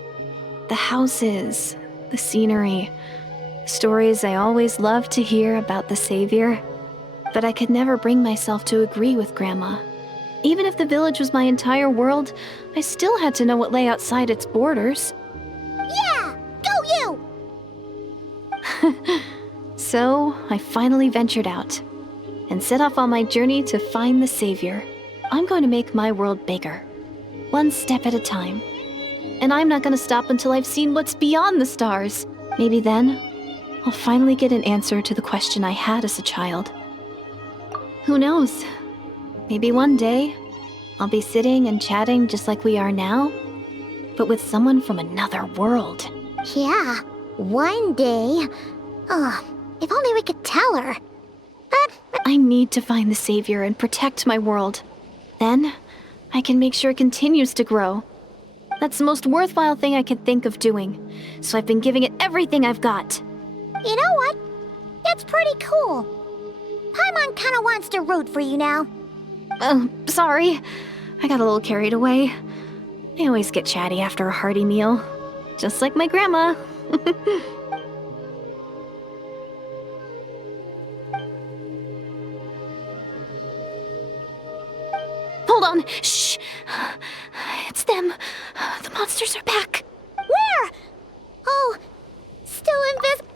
The houses, the scenery, stories I always loved to hear about the Savior. But I could never bring myself to agree with Grandma. Even if the village was my entire world, I still had to know what lay outside its borders. Yeah! Go you! So, I finally ventured out and set off on my journey to find the Savior. I'm going to make my world bigger, one step at a time. And I'm not going to stop until I've seen what's beyond the stars. Maybe then, I'll finally get an answer to the question I had as a child. Who knows? Maybe one day, I'll be sitting and chatting just like we are now, but with someone from another world. Yeah, one day. Oh, if only we could tell her. I need to find the Savior and protect my world. Then, I can make sure it continues to grow. That's the most worthwhile thing I could think of doing, so I've been giving it everything I've got. You know what? That's pretty cool. Paimon kinda wants to root for you now. Sorry. I got a little carried away. I always get chatty after a hearty meal. Just like my grandma. Hold on. Shh. It's them. The monsters are back. Where? Oh, still invisible.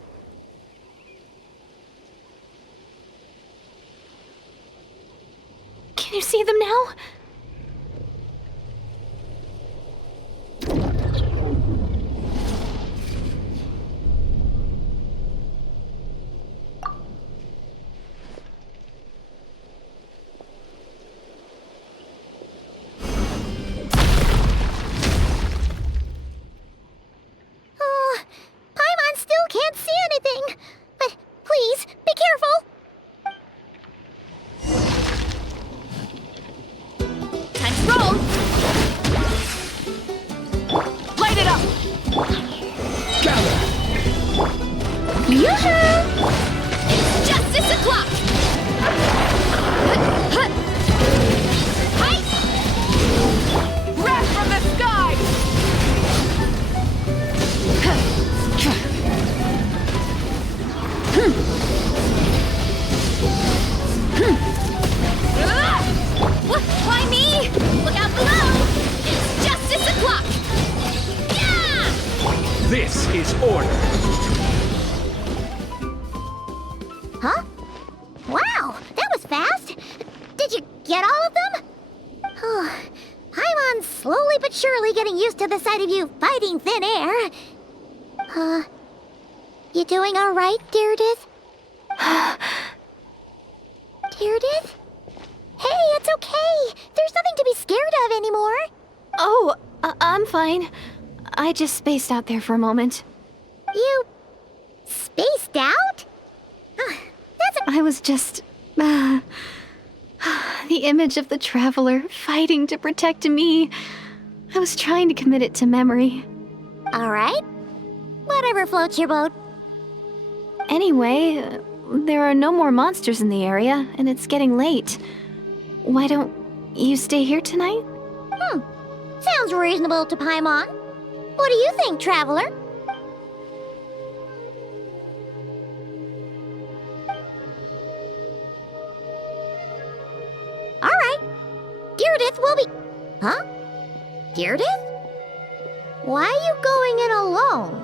Can you see them now? Gather! Yoo-hoo! It's justice o'clock! Wrath from the sky! Why me? Look out below! It's justice o'clock! Yeah! This is order. Huh? Wow, that was fast. Did you get all of them? Oh, Paimon's slowly but surely getting used to the sight of you fighting thin air. You doing all right, Deirdith? Deirdith? Hey, it's okay. There's nothing to be scared of anymore. Oh, I'm fine. I just spaced out there for a moment. You spaced out? I was just... the image of the Traveler fighting to protect me. I was trying to commit it to memory. All right. Whatever floats your boat. Anyway, there are no more monsters in the area, and it's getting late. Why don't you stay here tonight? Sounds reasonable to Paimon. What do you think, Traveler? All right. Deirdith will be... Huh? Deirdith? Why are you going in alone?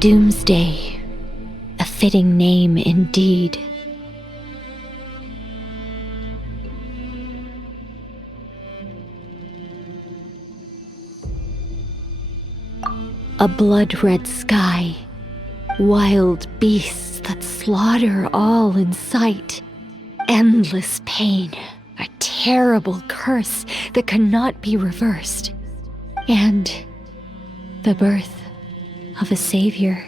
Doomsday, a fitting name indeed. A blood-red sky, wild beasts that slaughter all in sight, endless pain, a terrible curse that cannot be reversed, and the birth of a savior.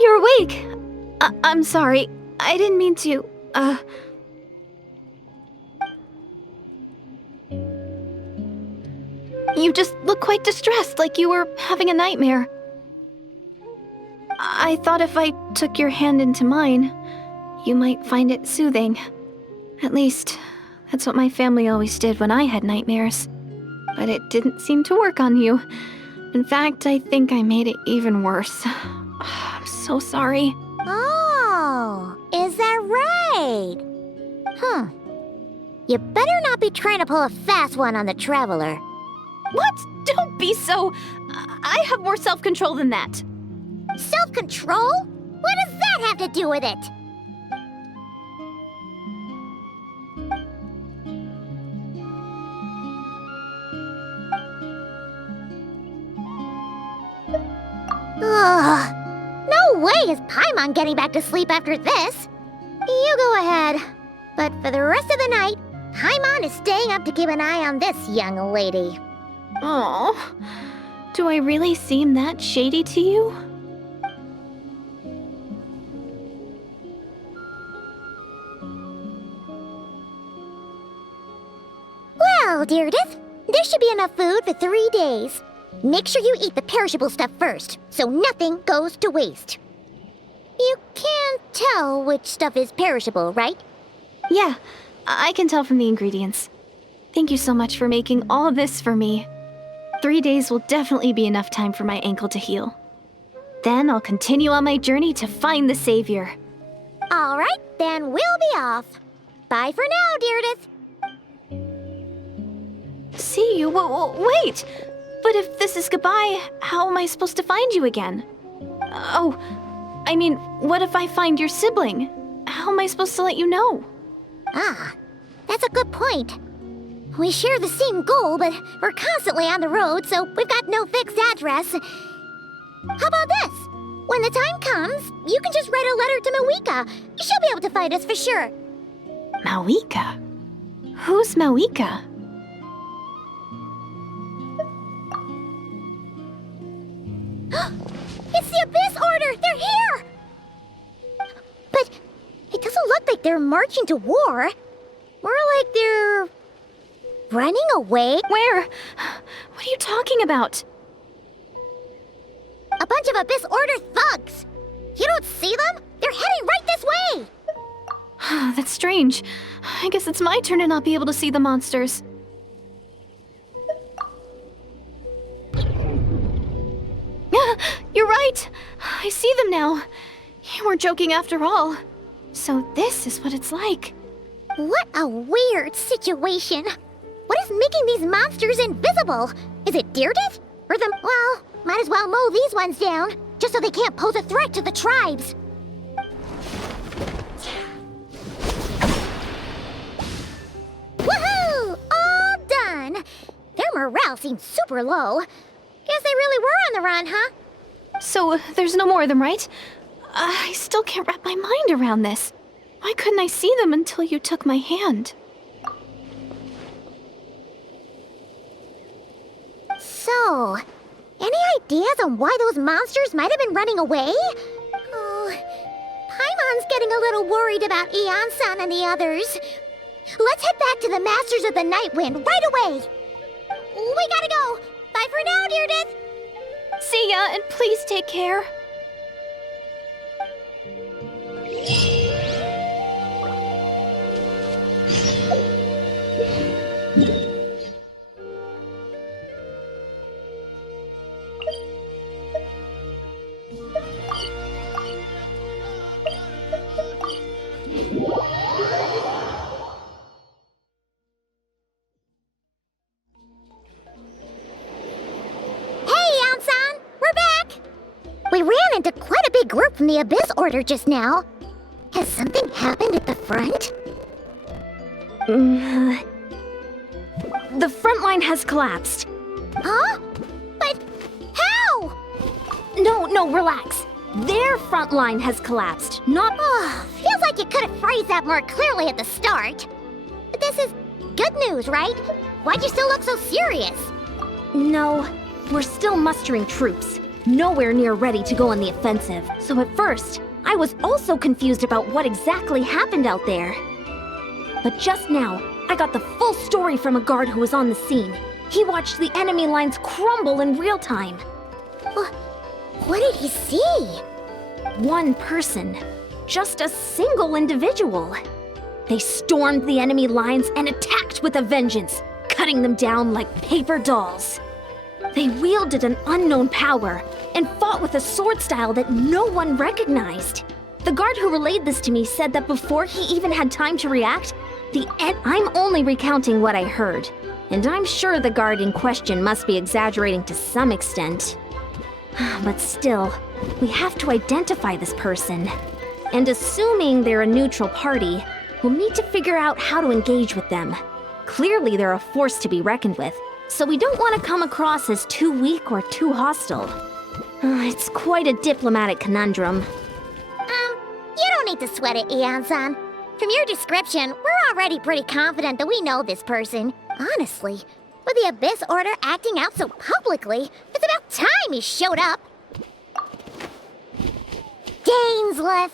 You're awake! I'm sorry. I didn't mean to, You just look quite distressed, like you were having a nightmare. I thought if I took your hand into mine, you might find it soothing. At least, that's what my family always did when I had nightmares. But it didn't seem to work on you. In fact, I think I made it even worse. I'm so sorry. Oh, is that right? You better not be trying to pull a fast one on the Traveler. What? Don't be so... I have more self-control than that. Self-control? What does that have to do with it? Ugh. No way is Paimon getting back to sleep after this. You go ahead. But for the rest of the night, Paimon is staying up to keep an eye on this young lady. Oh, do I really seem that shady to you? Well, Deirdith, there should be enough food for 3 days. Make sure you eat the perishable stuff first, so nothing goes to waste. You can't tell which stuff is perishable, right? Yeah, I can tell from the ingredients. Thank you so much for making all this for me. 3 days will definitely be enough time for my ankle to heal. Then I'll continue on my journey to find the Savior. All right, then we'll be off. Bye for now, Deirdith. See you? Wait! But if this is goodbye, how am I supposed to find you again? Oh, I mean, what if I find your sibling? How am I supposed to let you know? Ah, that's a good point. We share the same goal, but we're constantly on the road, so we've got no fixed address. How about this? When the time comes, you can just write a letter to Mawika. She'll be able to find us for sure. Mawika? Who's Mawika? It's the Abyss Order! They're here! But it doesn't look like they're marching to war. More like they're running away. Where? What are you talking about? A bunch of Abyss Order thugs. You don't see them? They're heading right this way. That's strange. I guess it's my turn to not be able to see the monsters. You're right! I see them now. You weren't joking after all. So this is what it's like. What a weird situation. What is making these monsters invisible? Is it Deirdith? Or the... well, might as well mow these ones down, just so they can't pose a threat to the tribes. Woohoo! All done! Their morale seems super low. Guess they really were on the run, huh? So there's no more of them, right? I still can't wrap my mind around this. Why couldn't I see them until you took my hand? So, any ideas on why those monsters might have been running away? Oh, Paimon's getting a little worried about Eon-san and the others. Let's head back to the Masters of the Night Wind right away. We gotta go. Bye for now, Deirdith. See ya, and please take care. We ran into quite a big group from the Abyss Order just now. Has something happened at the front? The front line has collapsed. Huh? But how? No, relax. Their front line has collapsed, not... Oh, feels like you could have phrased that more clearly at the start. But this is good news, right? Why'd you still look so serious? No, we're still mustering troops. Nowhere near ready to go on the offensive. So at first, I was also confused about what exactly happened out there. But just now, I got the full story from a guard who was on the scene. He watched the enemy lines crumble in real time. What did he see? One person. Just a single individual. They stormed the enemy lines and attacked with a vengeance, cutting them down like paper dolls. They wielded an unknown power and fought with a sword style that no one recognized. The guard who relayed this to me said that before he even had time to react, I'm only recounting what I heard. And I'm sure the guard in question must be exaggerating to some extent. But still, we have to identify this person. And assuming they're a neutral party, we'll need to figure out how to engage with them. Clearly they're a force to be reckoned with, so we don't want to come across as too weak or too hostile. It's quite a diplomatic conundrum. You don't need to sweat it, Eon-san. From your description, we're already pretty confident that we know this person. Honestly, with the Abyss Order acting out so publicly, it's about time he showed up. Dainsleif!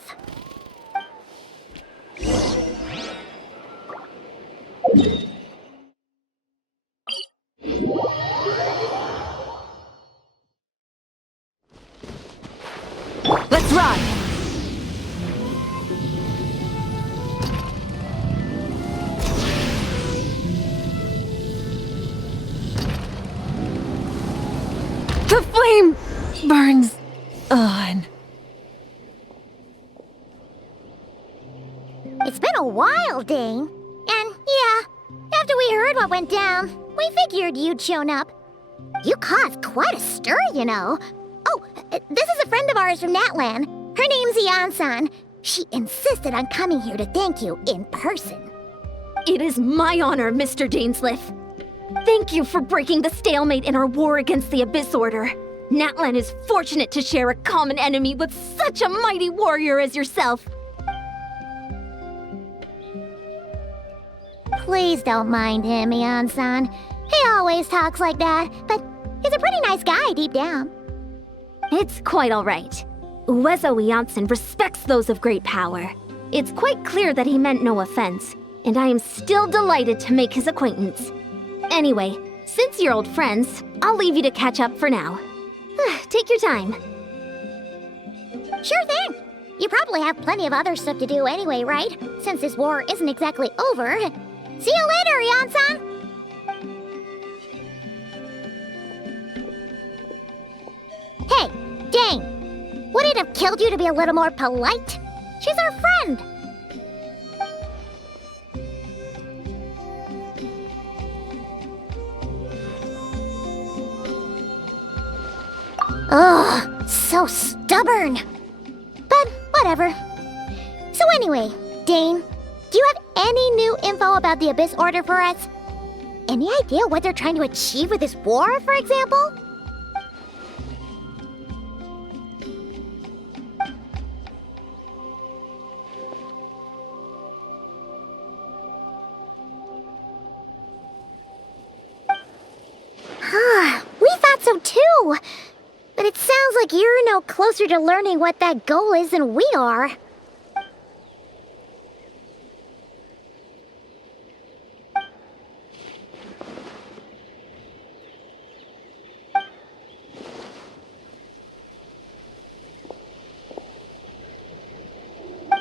burns on. It's been a while, Dane. And yeah, after we heard what went down, we figured you'd shown up. You caused quite a stir, you know. Oh, this is a friend of ours from Natlan. Her name's Ian-san. She insisted on coming here to thank you in person. It is my honor, Mr. Dainsliff. Thank you for breaking the stalemate in our war against the Abyss Order. Natlan is fortunate to share a common enemy with such a mighty warrior as yourself. Please don't mind him, Ian-san. He always talks like that, but he's a pretty nice guy deep down. It's quite all right. Uezo Iansen respects those of great power. It's quite clear that he meant no offense, and I am still delighted to make his acquaintance. Anyway, since you're old friends, I'll leave you to catch up for now. Take your time. Sure thing. You probably have plenty of other stuff to do anyway, right? Since this war isn't exactly over. See you later, Ian-san! Hey, Dane! Would it have killed you to be a little more polite? She's our friend! Ugh, so stubborn. But whatever. So anyway, Dane, do you have any new info about the Abyss Order for us? Any idea what they're trying to achieve with this war, for example? We thought so too! But it sounds like you're no closer to learning what that goal is than we are.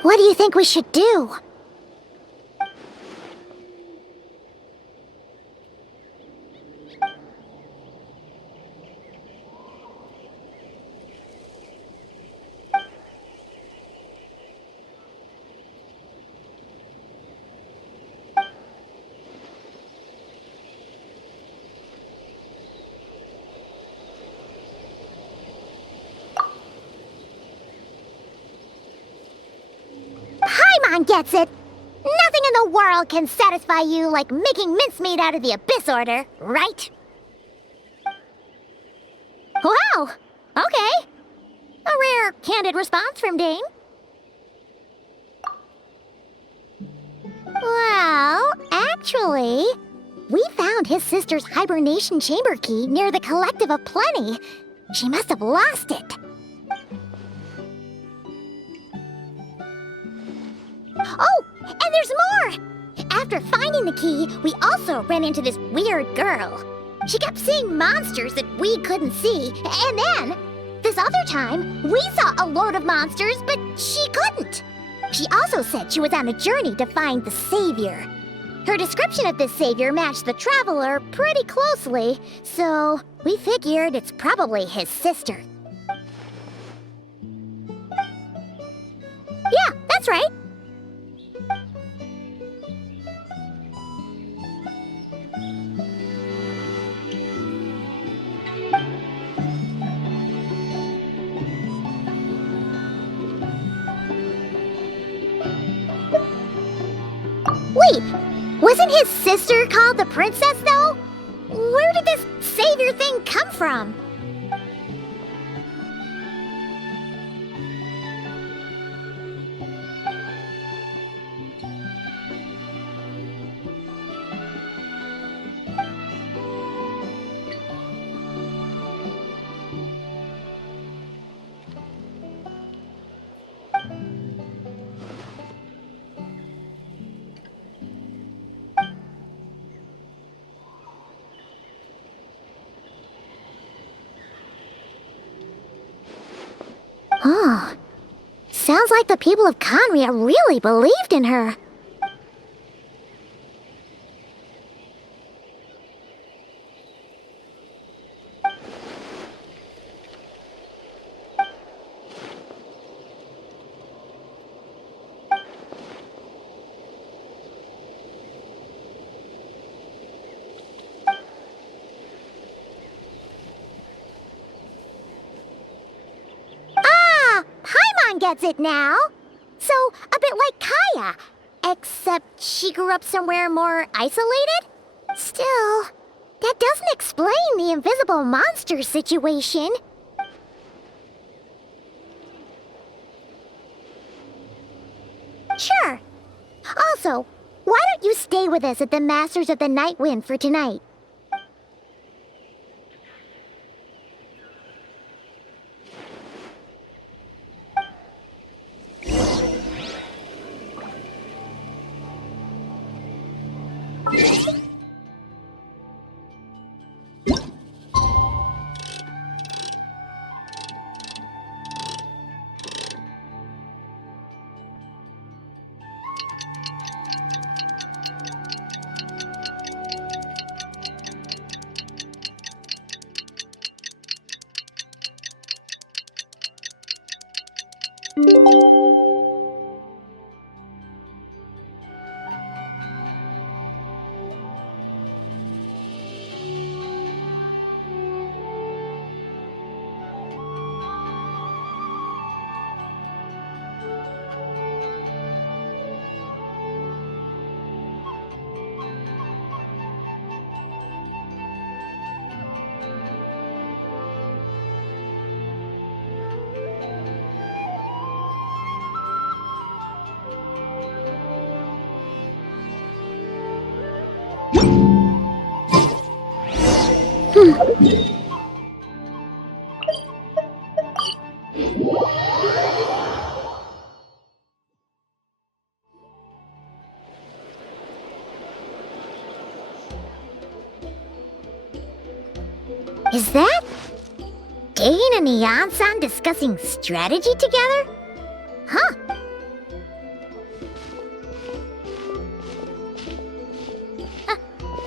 What do you think we should do? Paimon gets it! Nothing in the world can satisfy you like making mincemeat out of the Abyss Order, right? Wow! Okay. A rare, candid response from Dane. Well, actually, we found his sister's hibernation chamber key near the Collective of Plenty. She must have lost it. Oh, and there's more! After finding the key, we also ran into this weird girl. She kept seeing monsters that we couldn't see, and then, this other time, we saw a load of monsters, but she couldn't. She also said she was on a journey to find the Savior. Her description of this Savior matched the Traveler pretty closely, so we figured it's probably his sister. Yeah, that's right. Wait, wasn't his sister called the Princess, though? Where did this Savior thing come from? Oh, sounds like the people of Conria really believed in her. gets it now. So, a bit like Kaya. Except she grew up somewhere more isolated? Still, that doesn't explain the invisible monster situation. Sure. Also, why don't you stay with us at the Masters of the Night Wind for tonight? Is that Dane and Ian-san discussing strategy together? Huh.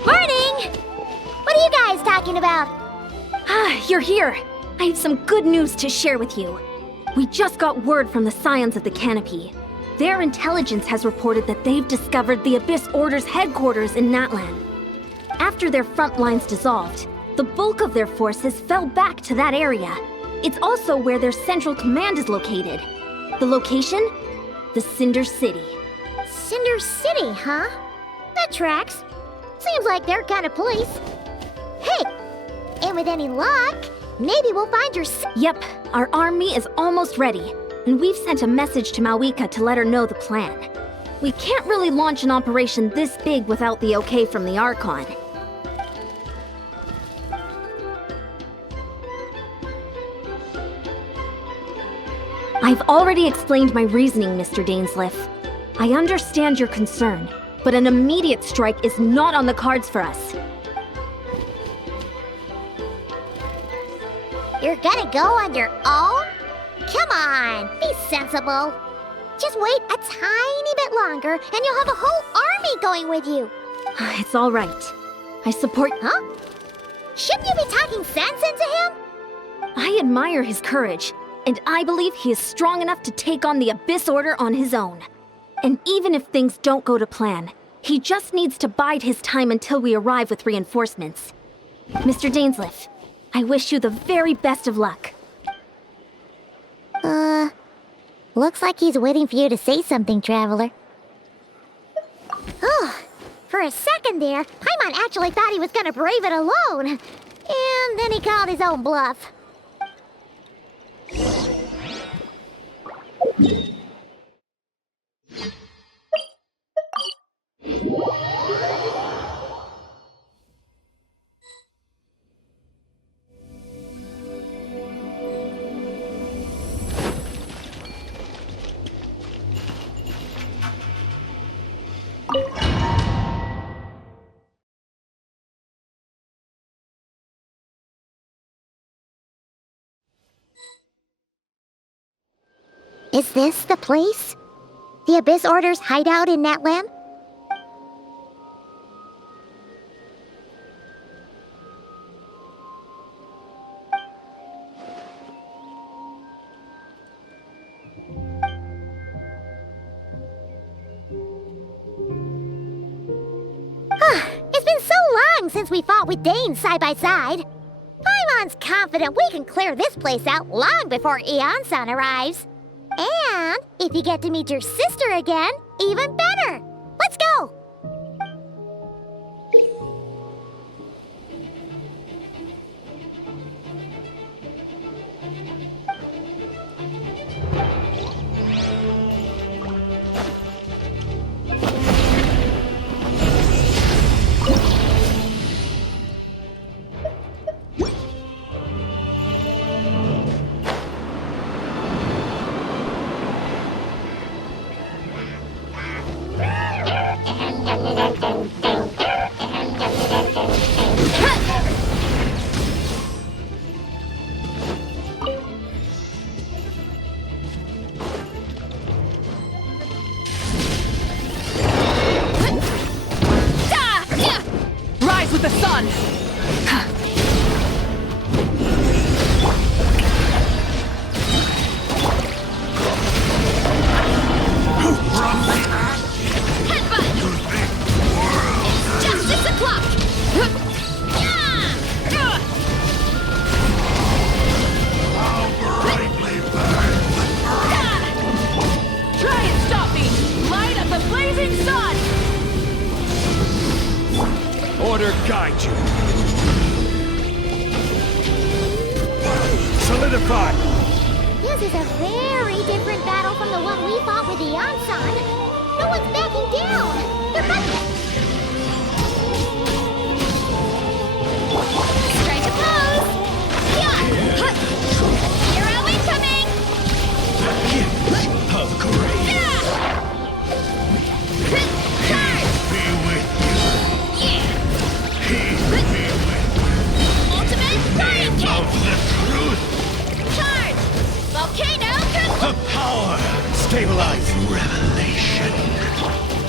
Morning! What are you guys talking about? Ah, you're here. I have some good news to share with you. We just got word from the Scions of the Canopy. Their intelligence has reported that they've discovered the Abyss Order's headquarters in Natlan. After their front lines dissolved, the bulk of their forces fell back to that area. It's also where their central command is located. The location? The Cinder City. Cinder City, huh? That tracks. Seems like their kind of place. Hey! And with any luck, maybe we'll find your Yep, our army is almost ready, and we've sent a message to Mawika to let her know the plan. We can't really launch an operation this big without the okay from the Archon. I've already explained my reasoning, Mr. Dainsleif. I understand your concern, but an immediate strike is not on the cards for us. You're gonna go on your own? Come on, be sensible. Just wait a tiny bit longer and you'll have a whole army going with you. It's all right. I support... Huh? Shouldn't you be talking sense into him? I admire his courage, and I believe he is strong enough to take on the Abyss Order on his own. And even if things don't go to plan, he just needs to bide his time until we arrive with reinforcements. Mr. Dainsleif, I wish you the very best of luck. Looks like he's waiting for you to say something, Traveler. Oh, for a second there, Paimon actually thought he was gonna brave it alone. And then he called his own bluff. Is this the place? The Abyss Order's hideout in Natlan? It's been so long since we fought with Dane side by side. Paimon's confident we can clear this place out long before Ian-san arrives. If you get to meet your sister again, even better! Let's go! Rise with the sun! Justice o'clock! Try and stop me! Light up the blazing sun! Order guide you. Solidify. This is a very different battle from the one we fought with the Ansan. No one's backing down! They're fighting! Strike a pose! Hero incoming! Of grace. Charge! Be with you. Ultimate Fire Kick! Of the truth. Charge! Volcano The power. Stabilize. Revelation.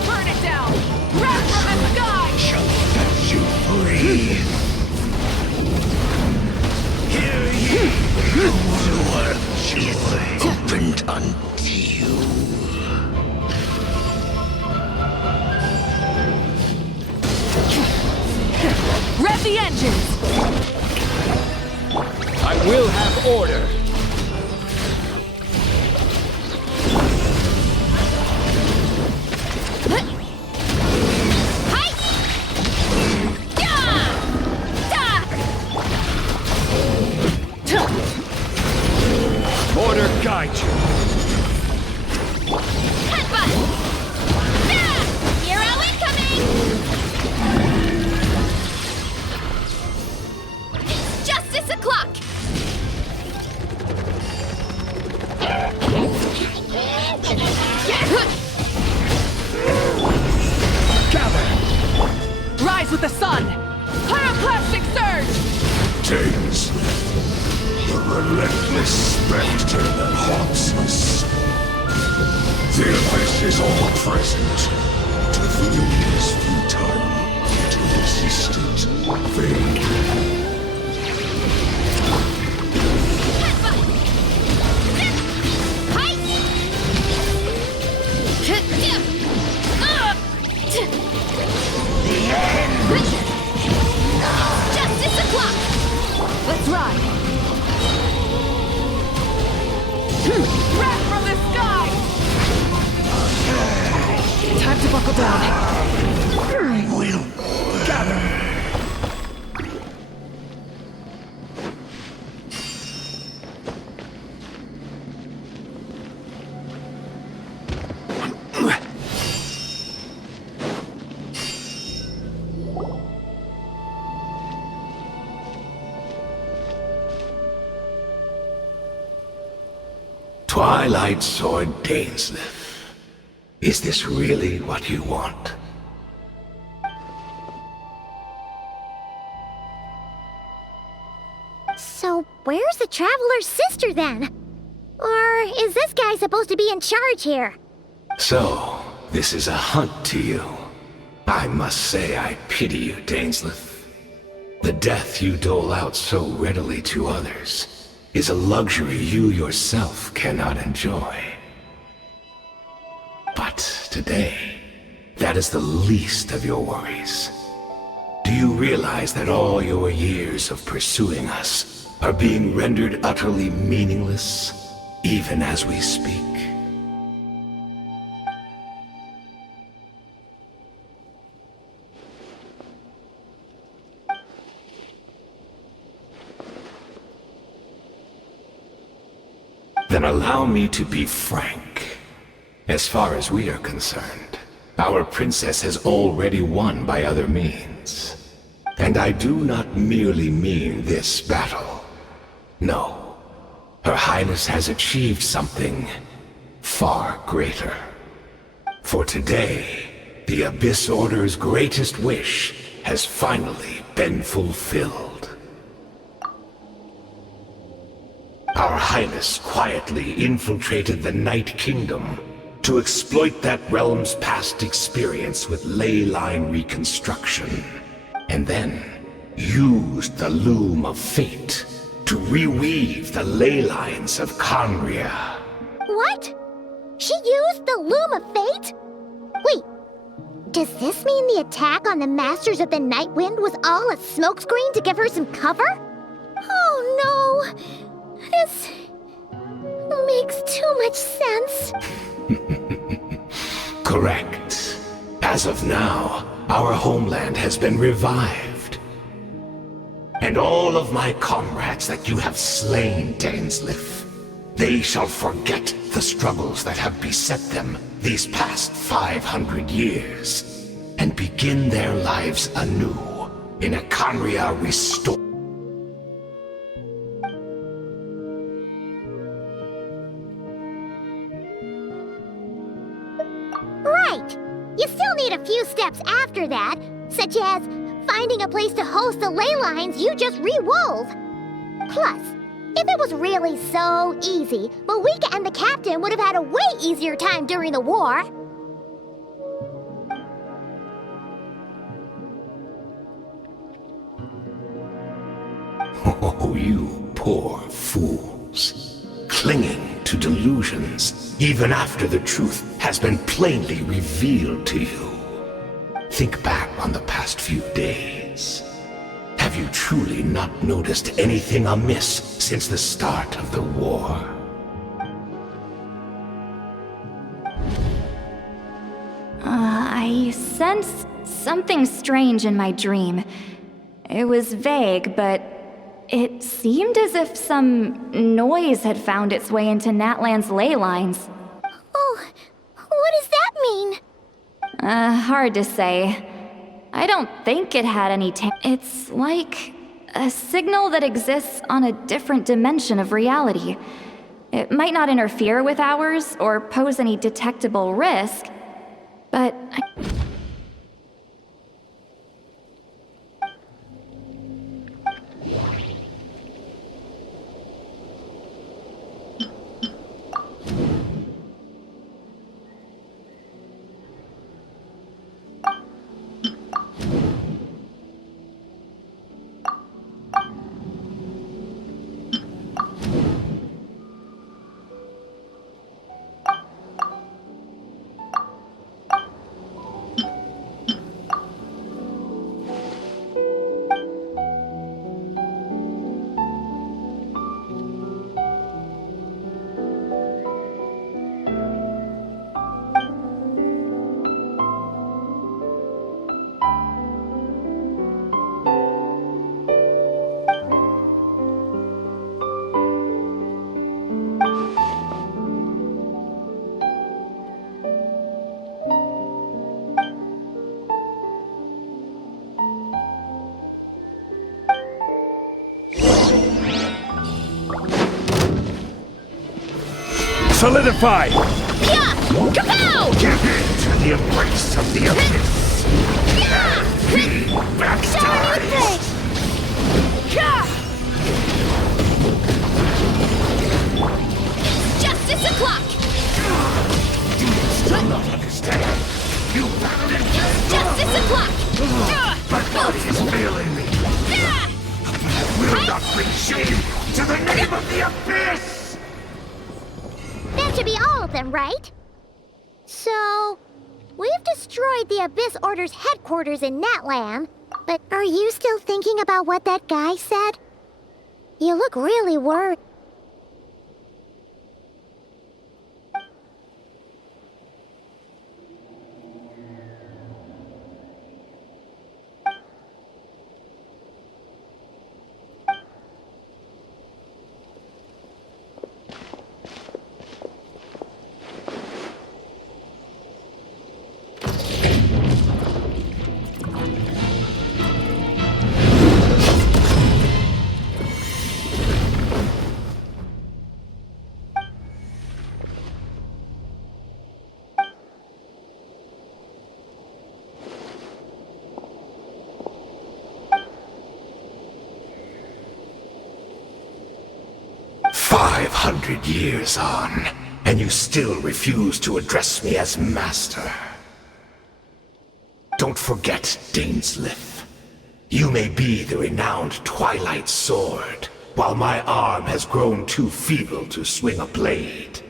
Burn it down! Wrath from the sky! Shall set you free. Hear ye. The world is opened unto you. Rev the engines! I will have order. Order guide you. Hero incoming! Justice o'clock! Gather. Rise with the sun! Pyroclastic surge! James. The relentless specter that haunts us. The abyss is all present. To flee is futile. To resist it, vain. Justice o'clock! Let's ride! Wrath from the sky! Time to buckle down. Will gather. Twilight Sword Dainsleif. Is this really what you want? So, where's the Traveler's sister then? Or is this guy supposed to be in charge here? So, this is a hunt to you. I must say I pity you, Dainsleif. The death you dole out so readily to others is a luxury you yourself cannot enjoy. But today, that is the least of your worries. Do you realize that all your years of pursuing us are being rendered utterly meaningless, even as we speak? Allow me to be frank. As far as we are concerned, our princess has already won by other means. And I do not merely mean this battle. No. Her Highness has achieved something far greater. For today, the Abyss Order's greatest wish has finally been fulfilled. Our Highness quietly infiltrated the Night Kingdom to exploit that realm's past experience with ley line reconstruction, and then used the Loom of Fate to reweave the ley lines of Conria. What? She used the Loom of Fate? Wait, does this mean the attack on the Masters of the Night Wind was all a smokescreen to give her some cover? Oh no! This makes too much sense. Correct. As of now, our homeland has been revived. And all of my comrades that you have slain, Dainsleif, they shall forget the struggles that have beset them these past 500 years, and begin their lives anew in a Conria restored. Right! You still need a few steps after that, such as finding a place to host the ley lines you just re-wove. Plus, if it was really so easy, Malika and the captain would have had a way easier time during the war. Oh, you poor fools. Clinging to delusions, even after the truth has been plainly revealed to you. Think back on the past few days. Have you truly not noticed anything amiss since the start of the war? I sensed something strange in my dream. It was vague, but it seemed as if some noise had found its way into Natlan's ley lines. Oh, what does that mean? Hard to say. I don't think it had any It's like a signal that exists on a different dimension of reality. It might not interfere with ours or pose any detectable risk, but Solidify! Yeah! Kapow! Give in to the embrace of the abyss! Yeah! Be baptized! Justice o'clock! Still not understand! You battled it! Justice o'clock! My body is failing me! I will not bring shame to the name of the abyss! That should be all of them, right? So, we've destroyed the Abyss Order's headquarters in Natlan, but are you still thinking about what that guy said? You look really worried. 100 years on, and you still refuse to address me as master. Don't forget, Dainsleif. You may be the renowned Twilight Sword, while my arm has grown too feeble to swing a blade.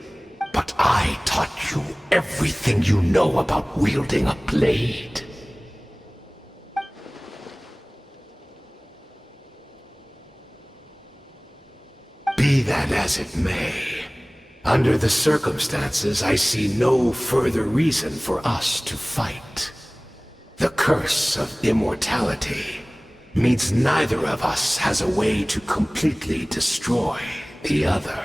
But I taught you everything you know about wielding a blade. Be that as it may, under the circumstances, I see no further reason for us to fight. The curse of immortality means neither of us has a way to completely destroy the other.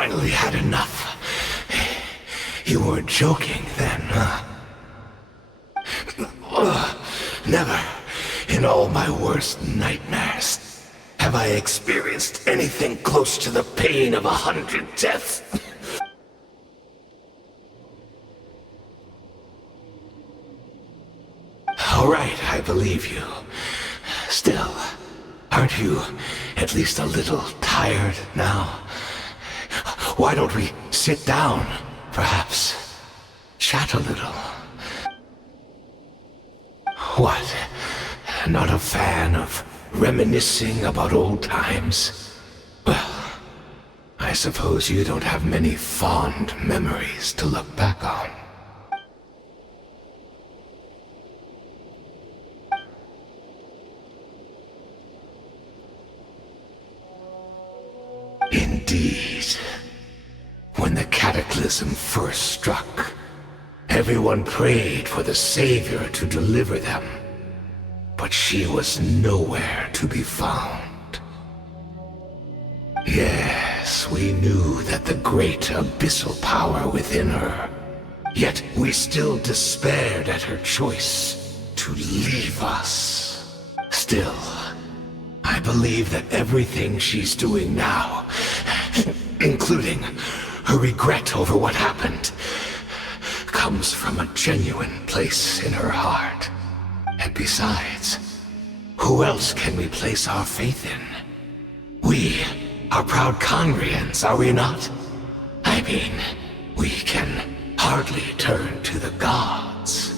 Finally had enough. You weren't joking then, huh? Never, in all my worst nightmares, have I experienced anything close to the pain of 100 deaths. All right, I believe you. Still, aren't you at least a little tired now? Why don't we sit down, perhaps? Chat a little. What? Not a fan of reminiscing about old times? Well, I suppose you don't have many fond memories to look back on. Indeed. When the cataclysm first struck, everyone prayed for the Savior to deliver them, but she was nowhere to be found. Yes, we knew that the great abyssal power within her, yet we still despaired at her choice to leave us. Still, I believe that everything she's doing now, including her regret over what happened, comes from a genuine place in her heart. And besides, who else can we place our faith in? We are proud Congrians, are we not? I mean, we can hardly turn to the gods.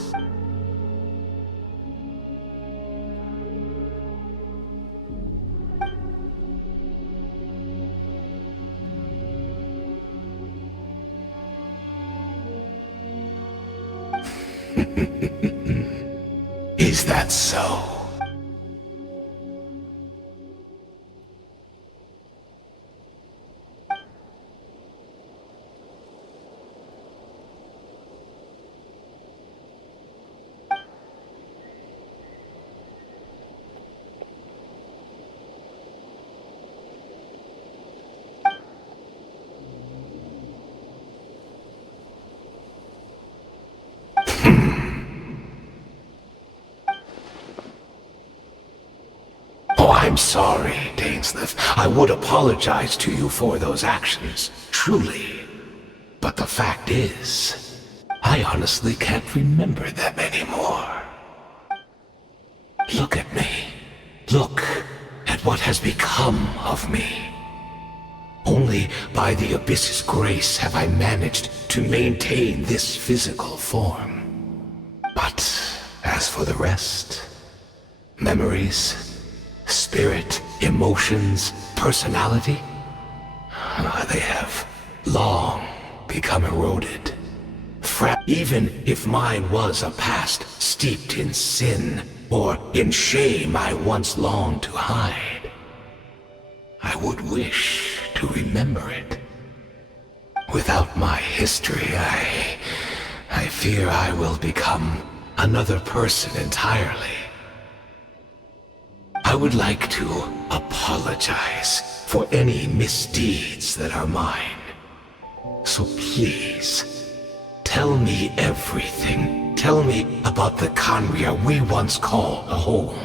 Is that so? I'm sorry, Dainsleif. I would apologize to you for those actions, truly. But the fact is, I honestly can't remember them anymore. Look at me. Look at what has become of me. Only by the Abyss's grace have I managed to maintain this physical form. But as for the rest, memories, spirit, emotions, personality, they have long become eroded. Even if mine was a past steeped in sin or in shame I once longed to hide, I would wish to remember it. Without my history, I fear I will become another person entirely. I would like to apologize for any misdeeds that are mine. So please, tell me everything. Tell me about the Khaenri'ah we once called home.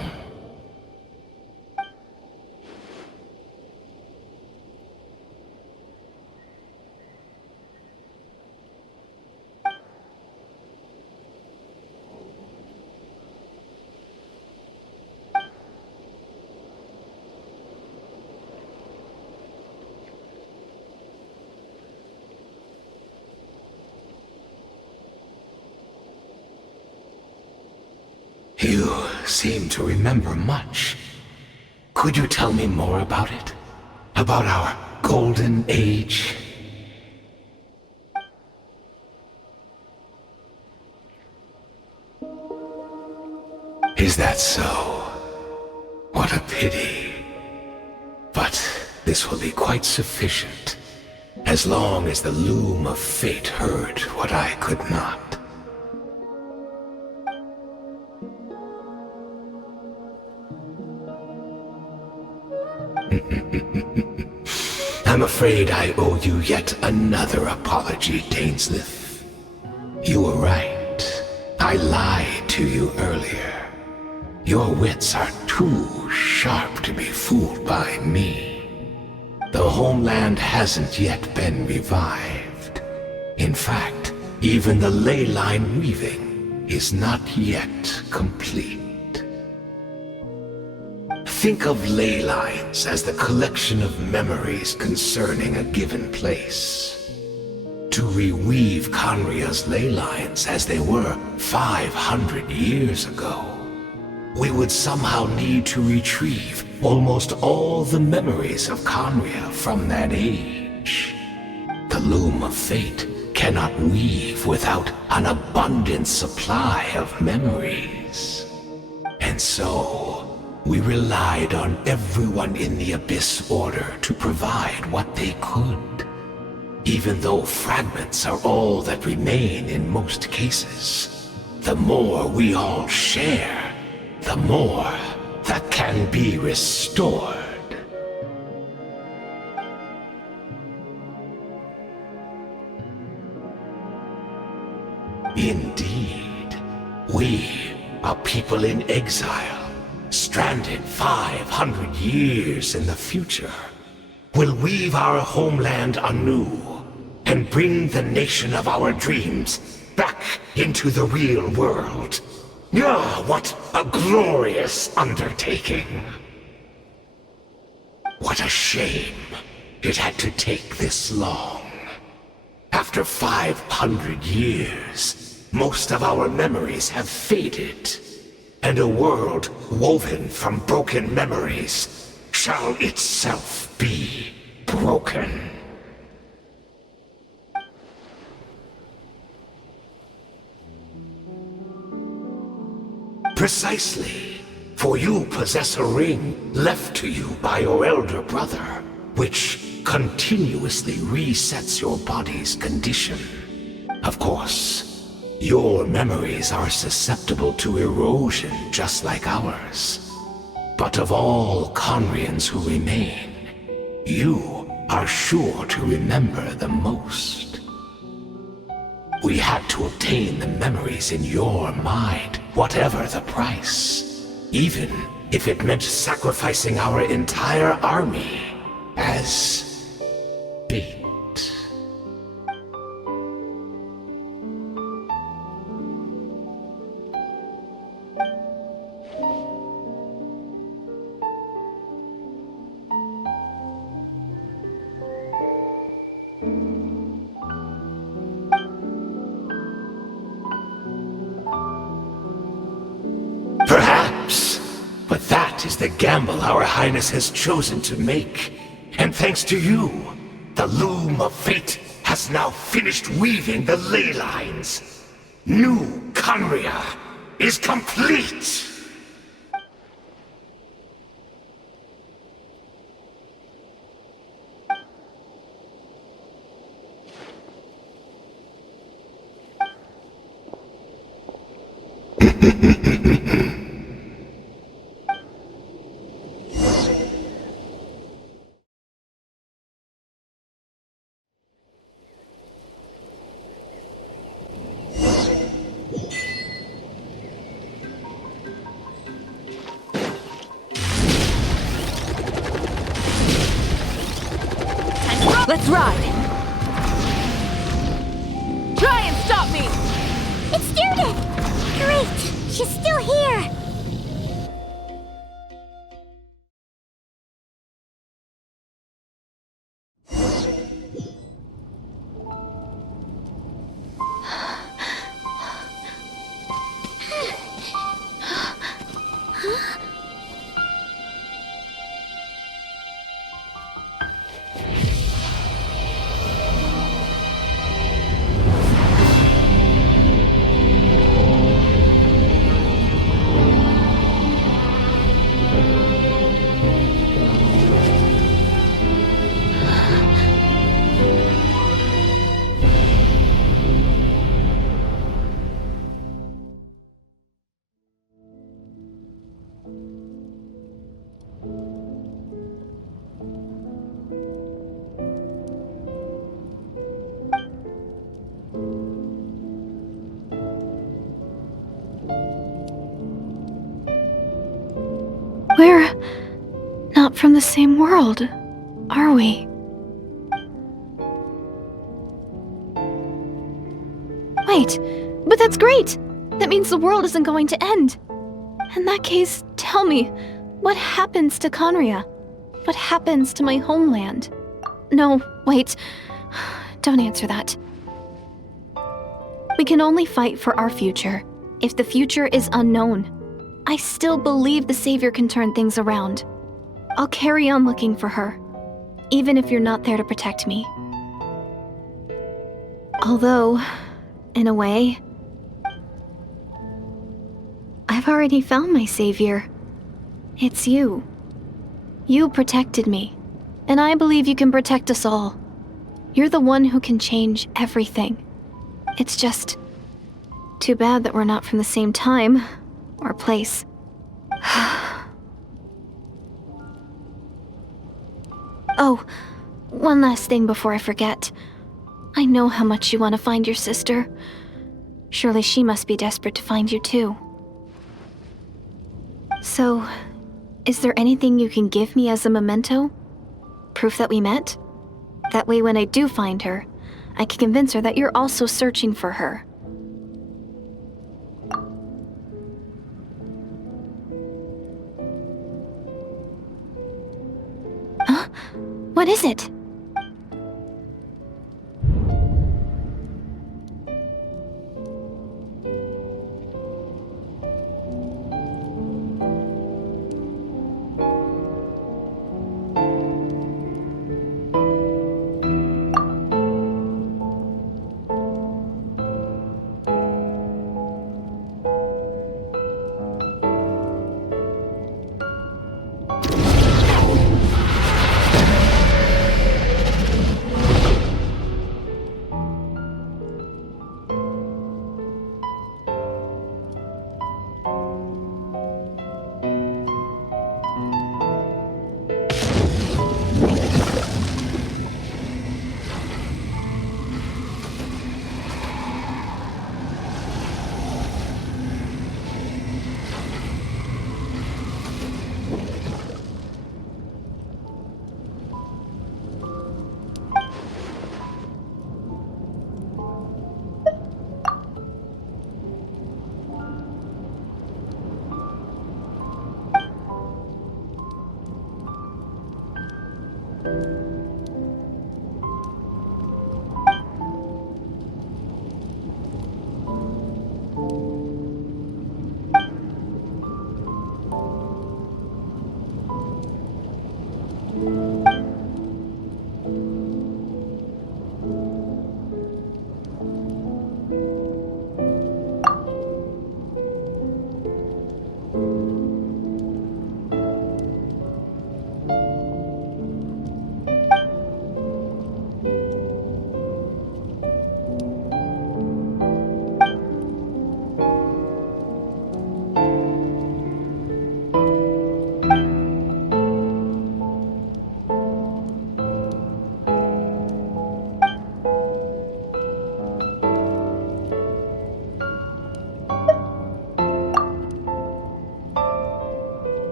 You seem to remember much. Could you tell me more about it? About our golden age? Is that so? What a pity. But this will be quite sufficient, as long as the loom of fate heard what I could not. I'm afraid I owe you yet another apology, Dainsleif. You were right. I lied to you earlier. Your wits are too sharp to be fooled by me. The homeland hasn't yet been revived. In fact, even the ley line weaving is not yet complete. Think of ley lines as the collection of memories concerning a given place. To reweave Khaenri'ah's ley lines as they were 500 years ago, we would somehow need to retrieve almost all the memories of Khaenri'ah from that age. The loom of fate cannot weave without an abundant supply of memories. And so, we relied on everyone in the Abyss Order to provide what they could. Even though fragments are all that remain in most cases, the more we all share, the more that can be restored. Indeed, we are people in exile. Stranded 500 years in the future, will weave our homeland anew and bring the nation of our dreams back into the real world. Ah, what a glorious undertaking! What a shame it had to take this long. After 500 years, most of our memories have faded. And a world woven from broken memories shall itself be broken. Precisely, for you possess a ring left to you by your elder brother, which continuously resets your body's condition. Of course, your memories are susceptible to erosion just like ours. But of all Khaenri'ahs who remain, you are sure to remember the most. We had to obtain the memories in your mind, whatever the price. Even if it meant sacrificing our entire army as bait. Perhaps, but that is the gamble our Highness has chosen to make. And thanks to you, the loom of fate has now finished weaving the ley lines. New Khaenri'ah is complete! Let's ride! Try and stop me! It's Judith! Great! She's still here! We're not from the same world, are we? Wait, but that's great! That means the world isn't going to end. In that case, tell me, what happens to Conria? What happens to my homeland? No, wait. Don't answer that. We can only fight for our future. If the future is unknown, I still believe the Savior can turn things around. I'll carry on looking for her, even if you're not there to protect me. Although, in a way, I've already found my Savior. It's you. You protected me, and I believe you can protect us all. You're the one who can change everything. It's just too bad that we're not from the same time or place. Oh, one last thing before I forget. I know how much you want to find your sister. Surely she must be desperate to find you too. So, is there anything you can give me as a memento? Proof that we met? That way when I do find her, I can convince her that you're also searching for her. Huh? What is it?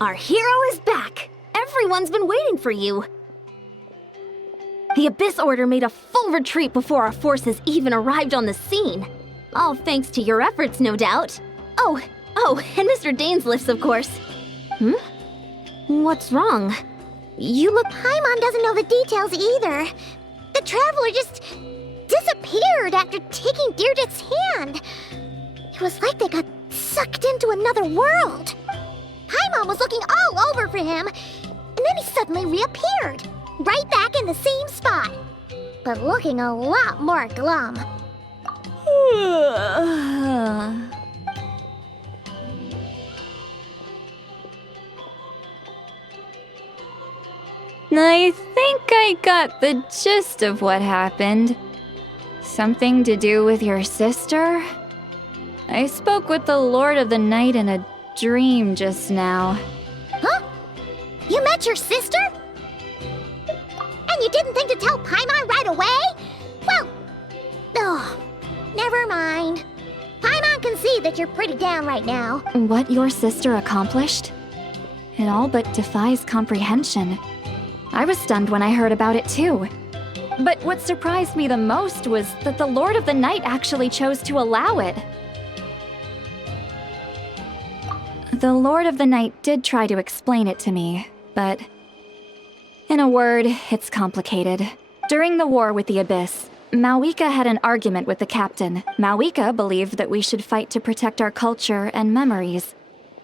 Our hero is back! Everyone's been waiting for you! The Abyss Order made a full retreat before our forces even arrived on the scene. All thanks to your efforts, no doubt. Oh, and Mr. Dainsliff's, of course. What's wrong? You look... Paimon doesn't know the details either. The Traveler just disappeared after taking Deirdre's hand. It was like they got sucked into another world. Paimon was looking all over for him, and then he suddenly reappeared, right back in the same spot, but looking a lot more glum. I think I got the gist of what happened. Something to do with your sister? I spoke with the Lord of the Night in a dream just now. Huh? You met your sister? And you didn't think to tell Paimon right away? Well, never mind. Paimon can see that you're pretty down right now. What your sister accomplished? It all but defies comprehension. I was stunned when I heard about it too. But what surprised me the most was that the Lord of the Night actually chose to allow it. The Lord of the Night did try to explain it to me, but... in a word, it's complicated. During the war with the Abyss, Mawika had an argument with the captain. Mawika believed that we should fight to protect our culture and memories,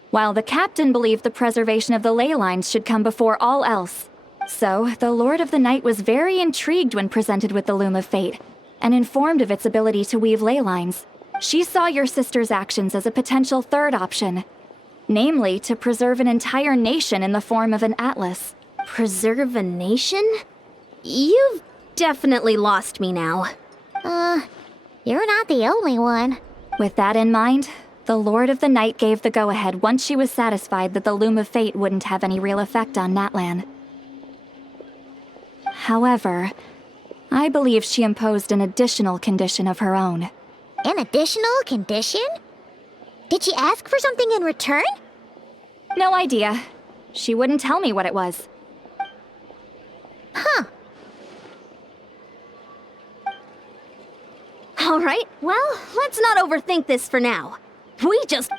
while the captain believed the preservation of the ley lines should come before all else. So, the Lord of the Night was very intrigued when presented with the Loom of Fate, and informed of its ability to weave ley lines. She saw your sister's actions as a potential third option, namely to preserve an entire nation in the form of an atlas. Preserve a nation? You've definitely lost me now. You're not the only one. With that in mind, the Lord of the Night gave the go-ahead once she was satisfied that the Loom of Fate wouldn't have any real effect on Natlan. However, I believe she imposed an additional condition of her own. An additional condition? Did she ask for something in return? No idea. She wouldn't tell me what it was. Huh. Alright, well, let's not overthink this for now.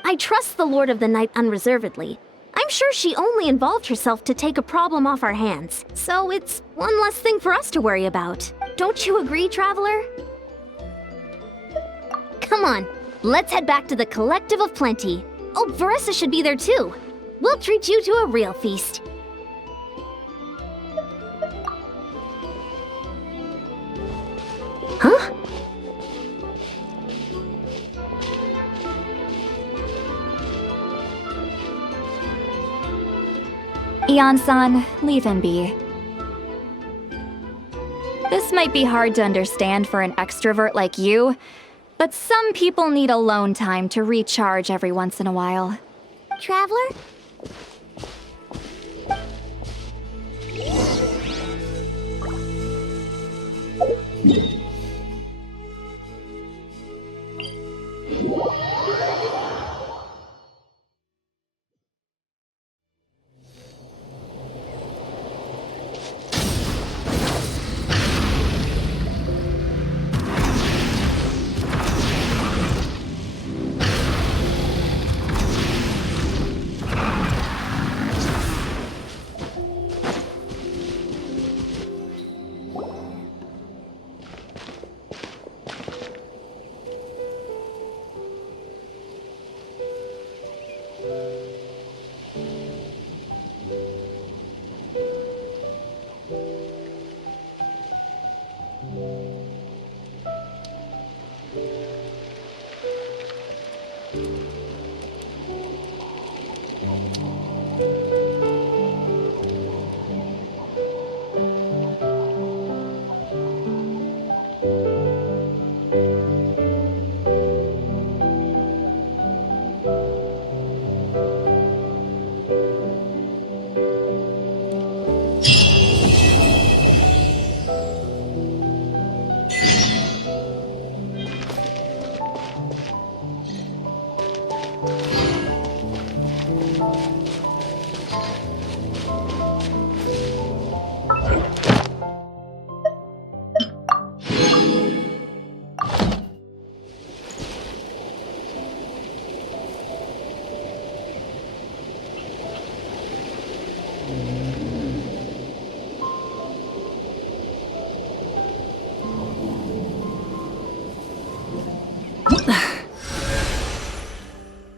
I trust the Lord of the Night unreservedly. I'm sure she only involved herself to take a problem off our hands, so it's one less thing for us to worry about. Don't you agree, Traveler? Come on, let's head back to the Collective of Plenty. Oh, Veressa should be there too. We'll treat you to a real feast. Huh? Ian-san, leave him be. This might be hard to understand for an extrovert like you, but some people need alone time to recharge every once in a while. Traveler,